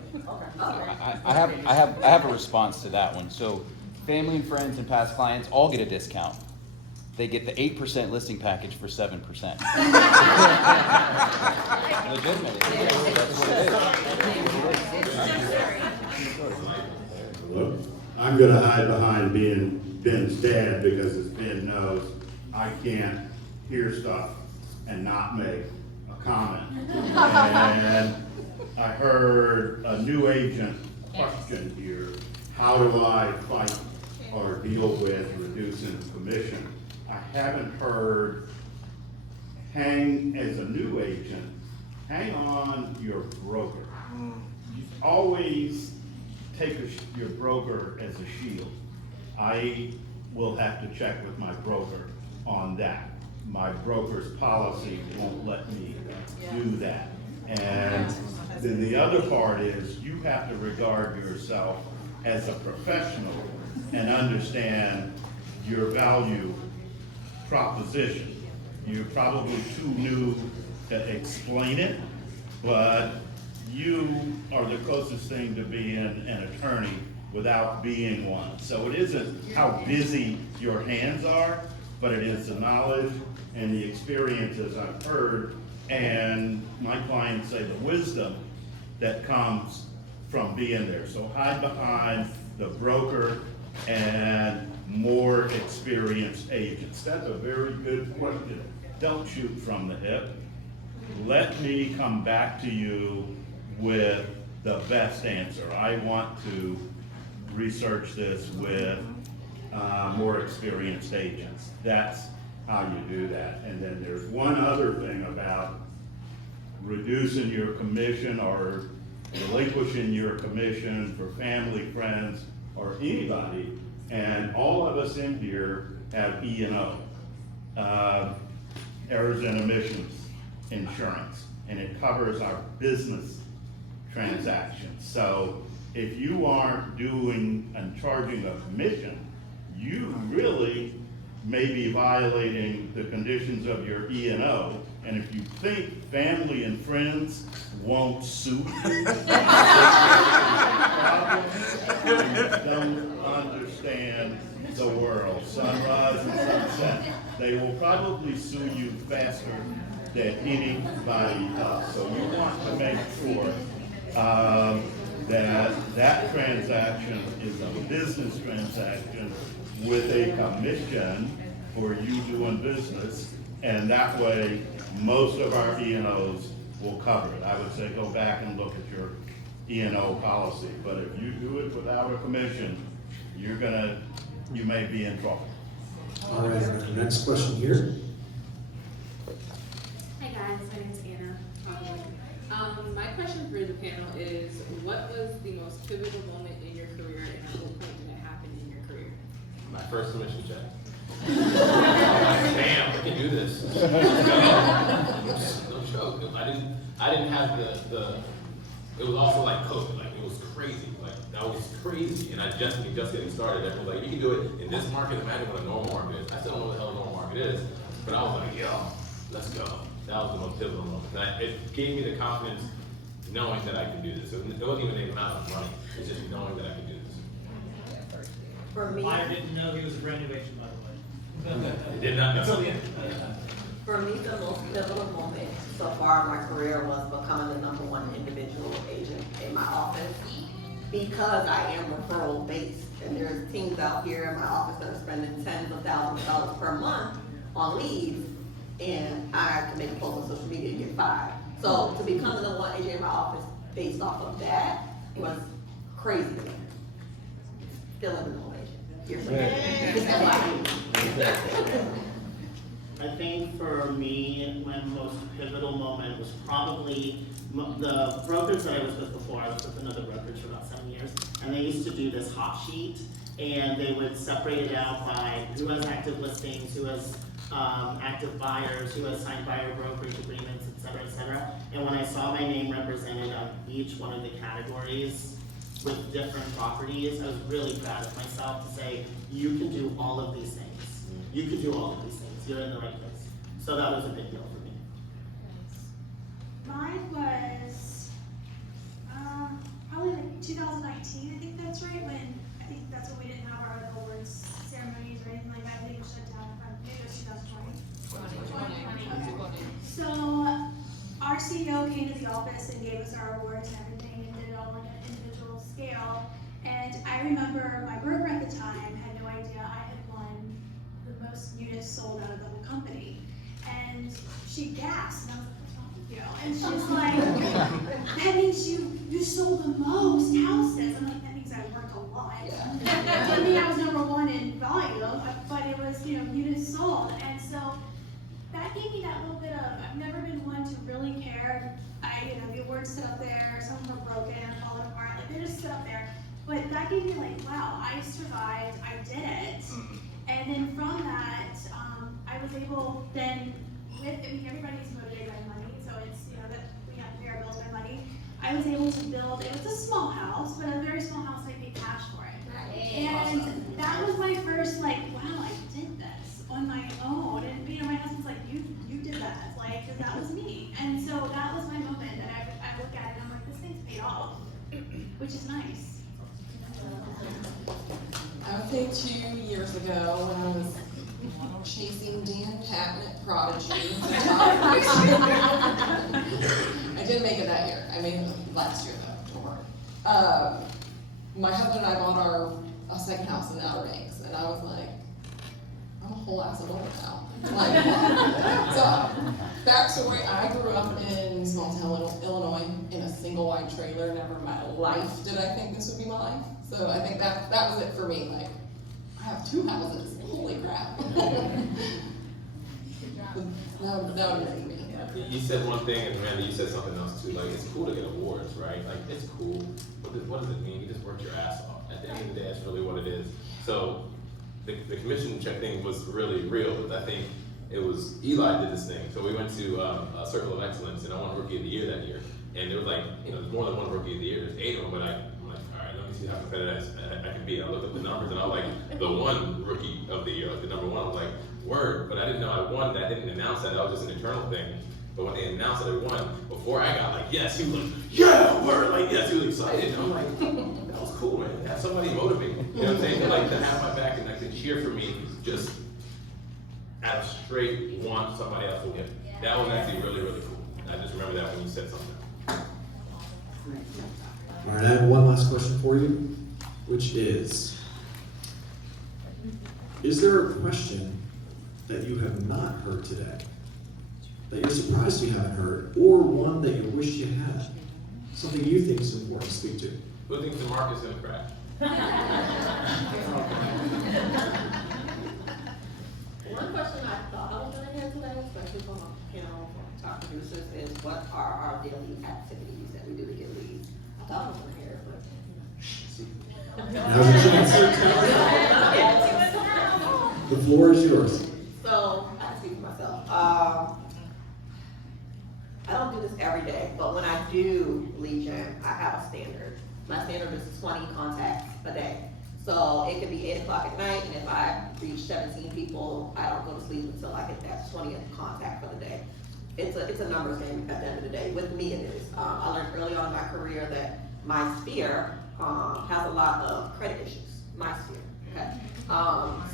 I have a response to that one. So family and friends and past clients all get a discount. They get the 8% listing package for 7%. Legitimately. That's what it is. Look, I'm gonna hide behind being Ben's dad because as Ben knows, I can't hear stuff and not make a comment. And I heard a new agent question here, how do I fight or deal with reducing commission? I haven't heard, as a new agent, hang on your broker. You always take your broker as a shield. I will have to check with my broker on that. My broker's policy won't let me do that. And then the other part is you have to regard yourself as a professional and understand your value proposition. You're probably too new to explain it, but you are the closest thing to being an attorney without being one. So it isn't how busy your hands are, but it is the knowledge and the experiences I've heard, and my clients say the wisdom that comes from being there. So hide behind the broker and more experienced agents. That's a very good question. Don't shoot from the hip. Let me come back to you with the best answer. I want to research this with more experienced agents. That's how you do that. And then there's one other thing about reducing your commission or relinquishing your commission for family, friends, or anybody. And all of us in here have E&O, errors and omissions insurance, and it covers our business transactions. So if you aren't doing and charging a commission, you really may be violating the conditions of your E&O. And if you think family and friends won't sue you, you don't understand the world. Sunrise and sunset. They will probably sue you faster that anybody does. So you want to make sure that transaction is a business transaction with a commission for you doing business, and that way most of our E&Os will cover it. I would say go back and look at your E&O policy, but if you do it without a commission, you may be in trouble. All right, our next question here. Hi guys, my name is Anna. My question for the panel is, what was the most pivotal moment in your career, and at what point did it happen in your career? My first commission check. Damn, I can do this. No joke. I didn't have the it was also like COVID, like it was crazy. Like that was crazy. And I just getting started. Everyone's like, you can do it in this market, imagine what a normal market is. I still don't know what the hell a normal market is. But I was like, yo, let's go. That was the most pivotal moment. And it gave me the confidence knowing that I could do this. It wasn't even the amount of money. It's just knowing that I could do this. For me, I didn't know he was a brand new agent, by the way. It did not know. Until the end. For me, the most pivotal moment so far in my career was becoming the #1 individual agent in my office, because I am referral based, and there's teams out here in my office that are spending tens of thousands of dollars per month on leads, and I can make a post on social media and get 5. So to become the #1 agent in my office based off of that was crazy to me. Still in the #1 agent. Years later. I think for me, my most pivotal moment was probably the brokers that I was with before. I was with another brokerage for about 7 years, and they used to do this hot sheet, and they would separate it out by who has active listings, who has active buyers, who has signed buyer brokerage agreements, et cetera, et cetera. And when I saw my name represented on each one of the categories with different properties, I was really proud of myself to say, you can do all of these things. You can do all of these things. You're in the right place. So that was a big deal for me. Mine was probably like 2019, I think that's right, when I think that's when we didn't have our awards ceremonies or anything like that. I think it was shut down from maybe it was 2020. Okay. So our CEO came to the office and gave us our awards and everything, and did it on like an individual scale. And I remember my broker at the time had no idea I had won the most units sold out of the whole company. And she gasped, and I was like, what's wrong with you? And she's like, that means you sold the most houses. I'm like, that means I worked a lot. Yeah. To me, I was #1 in volume, but it was, units sold. And so that gave me that little bit of, I've never been one to really care. The awards sit up there, some of them are broken, falling apart, like they just sit up there. But that gave me like, wow, I survived, I did it. And then from that, I was able then, everybody's motivated by money, so it's, that we have to pay our bills by money. I was able to build, it was a small house, but a very small house, I paid cash for it. And that was my first, like, wow, I did this on my own. And, my husband's like, you did that, like, 'cause that was me. And so that was my moment that I look at it and I'm like, this thing's paid off, which is nice. I would say 2 years ago when I was chasing Dan Cabinet prodigy. I didn't make it that year. I made it last year though, don't worry. My husband and I bought a second house in the Outer Banks, and I was like, I'm a whole ass adult now. Like, so, backstory, I grew up in small town Illinois in a single wide trailer. Never in my life did I think this would be my life. So I think that was it for me. Like, I have 2 houses. Holy crap. that would be me. You said one thing, and Randy, you said something else too. Like, it's cool to get awards, right? Like, it's cool. What does it mean? You just worked your ass off. At the end of the day, that's really what it is. So, the commission check thing was really real, but I think it was Eli did this thing. So we went to a Circle of Excellence, and I won Rookie of the Year that year. And there was like, there's more than one Rookie of the Year. There's 8 of them, but I'm like, all right, let me see how competitive I can be. I looked up the numbers, and I was like, the one Rookie of the Year, like the #1. I was like, word, but I didn't know I won that. I didn't announce that. That was just an internal thing. But when they announced that I won, before I got like, yes, he was like, yeah, word, like, yes, he was excited. And I'm like, that was cool, man. Have somebody motivate me. You know what I'm saying? Like, to have my back and like to cheer for me, just out of straight want somebody else to win. That was actually really, really cool. I just remember that when you said something. All right, I have one last question for you, which is there a question that you have not heard today, that you're surprised you haven't heard, or one that you wish you had? Something you think is important to speak to? Who thinks the market's gonna crash? One question I thought I was gonna hear today, especially from top producers, is what are our daily activities that we do to get leads? I thought I was gonna hear it, but. Now's your chance. The floor is yours. So, I can speak for myself. I don't do this every day, but when I do lead gen, I have a standard. My standard is 20 contacts a day. So it could be 8 o'clock at night, and if I reach 17 people, I don't go to sleep until I get that 20th contact for the day. It's a numbers game at the end of the day. With me it is. I learned early on in my career that my sphere has a lot of credit issues. My sphere, okay?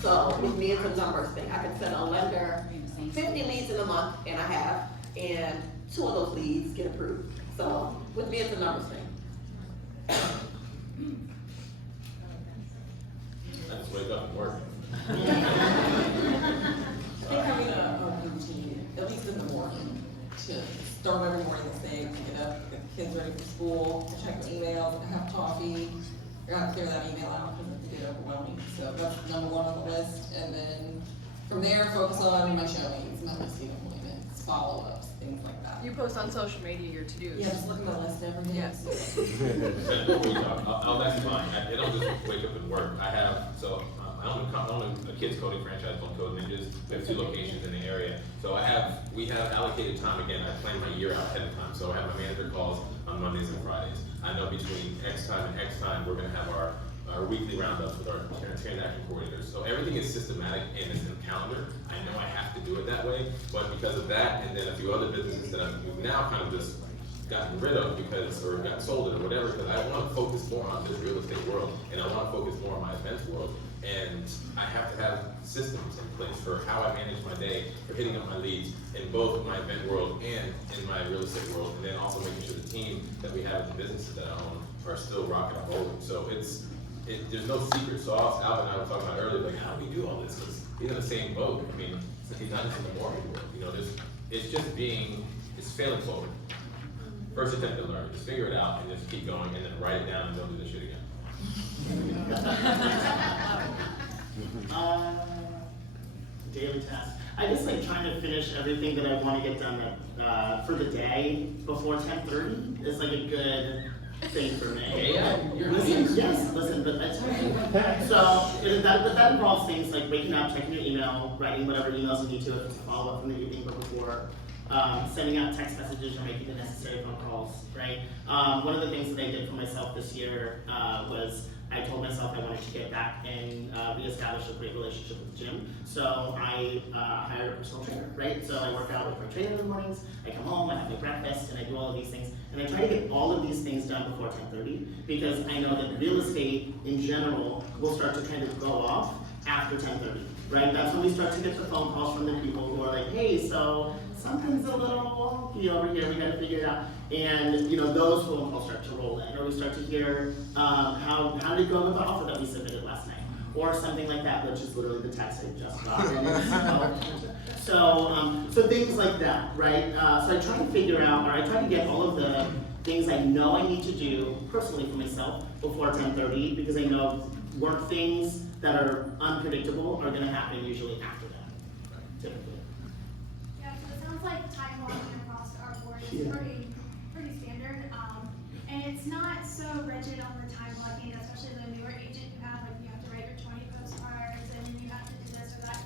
So with me it's a numbers thing. I can send a lender 50 leads in a month, and I have, and 2 of those leads get approved. So with me it's a numbers thing. I just wake up and work. I think having a routine, at least in the morning, to start every morning the same, to get up, get the kids ready for school, to check the emails, to have coffee, or have to clear that email out because it can get overwhelming. So that's number 1 on the list. And then from there, focus on my showings, my listing appointments, follow-ups, things like that. You post on social media your to-dos. Yeah, just look at the list every day. Yes. Before we talk, that's fine. I don't just wake up and work. I own a kids coding franchise called Code Ninjas. We have 2 locations in the area. So we have allocated time. Again, I plan my year out ahead of time. So I have my manager calls on Mondays and Fridays. I know between X time and X time, we're gonna have our weekly roundups with our transaction coordinators. So everything is systematic and it's in a calendar. I know I have to do it that way, but because of that, and then a few other businesses that we've now kind of just gotten rid of or got sold or whatever, because I want to focus more on this real estate world, and I want to focus more on my events world. And I have to have systems in place for how I manage my day, for hitting up my leads in both my event world and in my real estate world, and then also making sure the team that we have at the businesses that I own are still rocking and rolling. So there's no secret sauce. Alvin and I were talking about earlier, like, how do we do all this? Because he's in the same boat. I mean, he's not just in the mortgage world. It's failing forward. First attempt to learn, just figure it out and just keep going, and then write it down and don't do this shit again. Daily tasks. I just like trying to finish everything that I want to get done for the day before 10:30 is like a good thing for me. Yeah, listen, but that's that involves things like waking up, checking your email, writing whatever emails you need to if it's a follow-up from the evening before. Sending out text messages or making the necessary phone calls, right? One of the things that I did for myself this year was I told myself I wanted to get back and reestablish a great relationship with the gym. So I hired a personal trainer, right? So I work out with my trainer in the mornings, I come home, I have my breakfast, and I do all of these things. And I try to get all of these things done before 10:30 because I know that real estate in general will start to kind of go off after 10:30, right? That's when we start to get the phone calls from the people who are like, hey, so something's a little wonky over here, we gotta figure it out. And those phone calls start to roll in, or we start to hear, how did it go with the offer that we submitted last night? Or something like that, which is literally the text I just got. So things like that, right? So I try to figure out, or I try to get all of the things I know I need to do personally for myself before 10:30, because I know work things that are unpredictable are gonna happen usually after that, typically. Yeah, so it sounds like time blocking across our board is pretty standard. And it's not so rigid on the time blocking, especially the newer agent you have to write your 20 postcards and then you have to do this or that.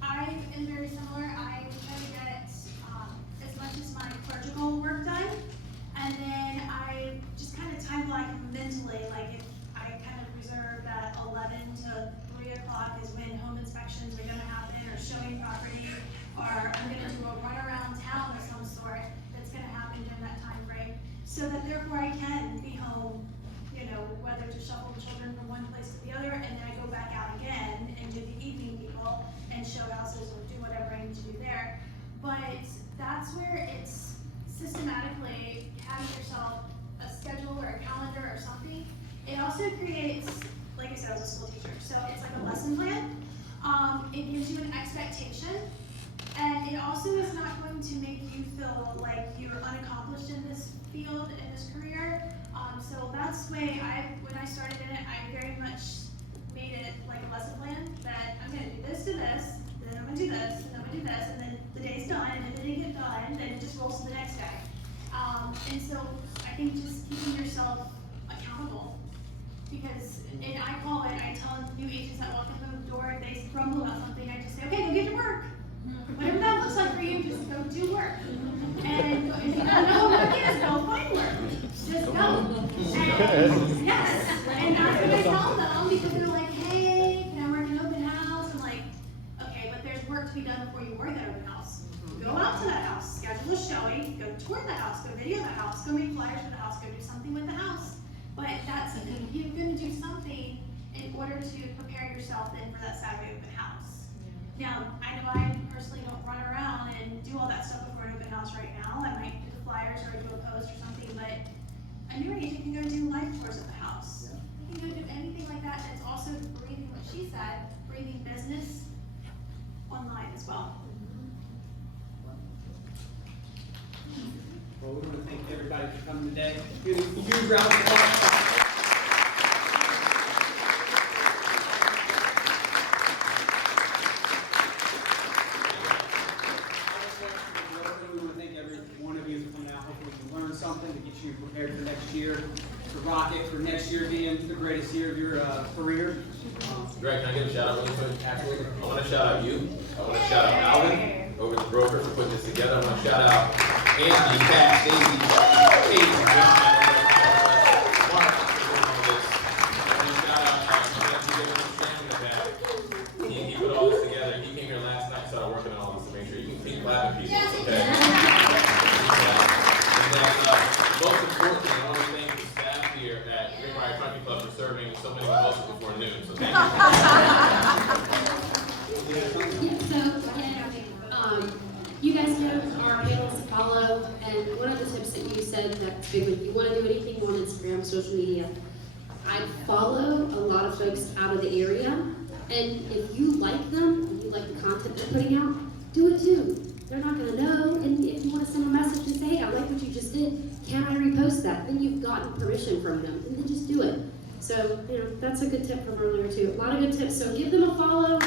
I am very similar. I try to get as much as my clerical work done, and then I just kind of time block mentally, like if I kind of reserve that 11 to 3 o'clock is when home inspections are gonna happen, or showing property, or I'm gonna do a run around town of some sort that's gonna happen during that time frame, so that therefore I can be home, whether to shuffle the children from one place to the other, and then I go back out again and do the evening people and show houses or do whatever I need to do there. that's where it's systematically having yourself a schedule or a calendar or something. It also creates, like I said, I was a school teacher, so it's like a lesson plan. It gives you an expectation, and it also is not going to make you feel like you're unaccomplished in this field, in this career. So that's the way when I started in it, I very much made it like a lesson plan that I'm gonna do this to this, then I'm gonna do this, and then I'm gonna do this, and then the day's done, and if it didn't get done, then it just rolls to the next day. And so I think just keeping yourself accountable, because, and I call it, I tell new agents that walk in the door, and they grumble about something, I just say, okay, go get to work. Whatever that looks like for you, just go do work. And if you don't know what work is, go find work. Just go. And, yes, and that's what I tell them, because they're like, hey, can I work an open house? I'm like, okay, but there's work to be done before you work that open house. Go out to that house, schedule a showing, go tour the house, go video the house, go make flyers for the house, go do something with the house. But that's, you're gonna do something in order to prepare yourself then for that Saturday open house. Now, I know I personally don't run around and do all that stuff before an open house right now. I might do the flyers or do a post or something, but a new agent can go do live tours of the house. You can go do anything like that that's also breathing what she said, breathing business online as well. Well, we want to thank everybody for coming today. Give a huge round of applause. We want to thank every one of you for coming out. Hopefully you learned something to get you prepared for next year, to rock it for next year being the greatest year of your career. Greg, can I give a shout out really quick? Absolutely. I want to shout out you. I want to shout out Alvin over the broker for putting this together. I want to shout out Anthony, Pat, Stacy, Kate, John, Mark for all this. I want to shout out he put all this together. He came here last night, started working on all this to make sure you can keep clapping people. Okay. And then most importantly, I want to thank the staff here at Greenbrier Country Club for serving so many of us before noon. So thank you. You guys know our panels to follow, and one of the tips that you said that's good when you want to do anything on Instagram, social media, I follow a lot of folks out of the area, and if you like them, and you like the content they're putting out, do it too. They're not going to know, and if you want to send a message and say, hey, I like what you just did, can I repost that? Then you've gotten permission from them, and then just do it. So, that's a good tip from earlier too. A lot of good tips, so give them a follow.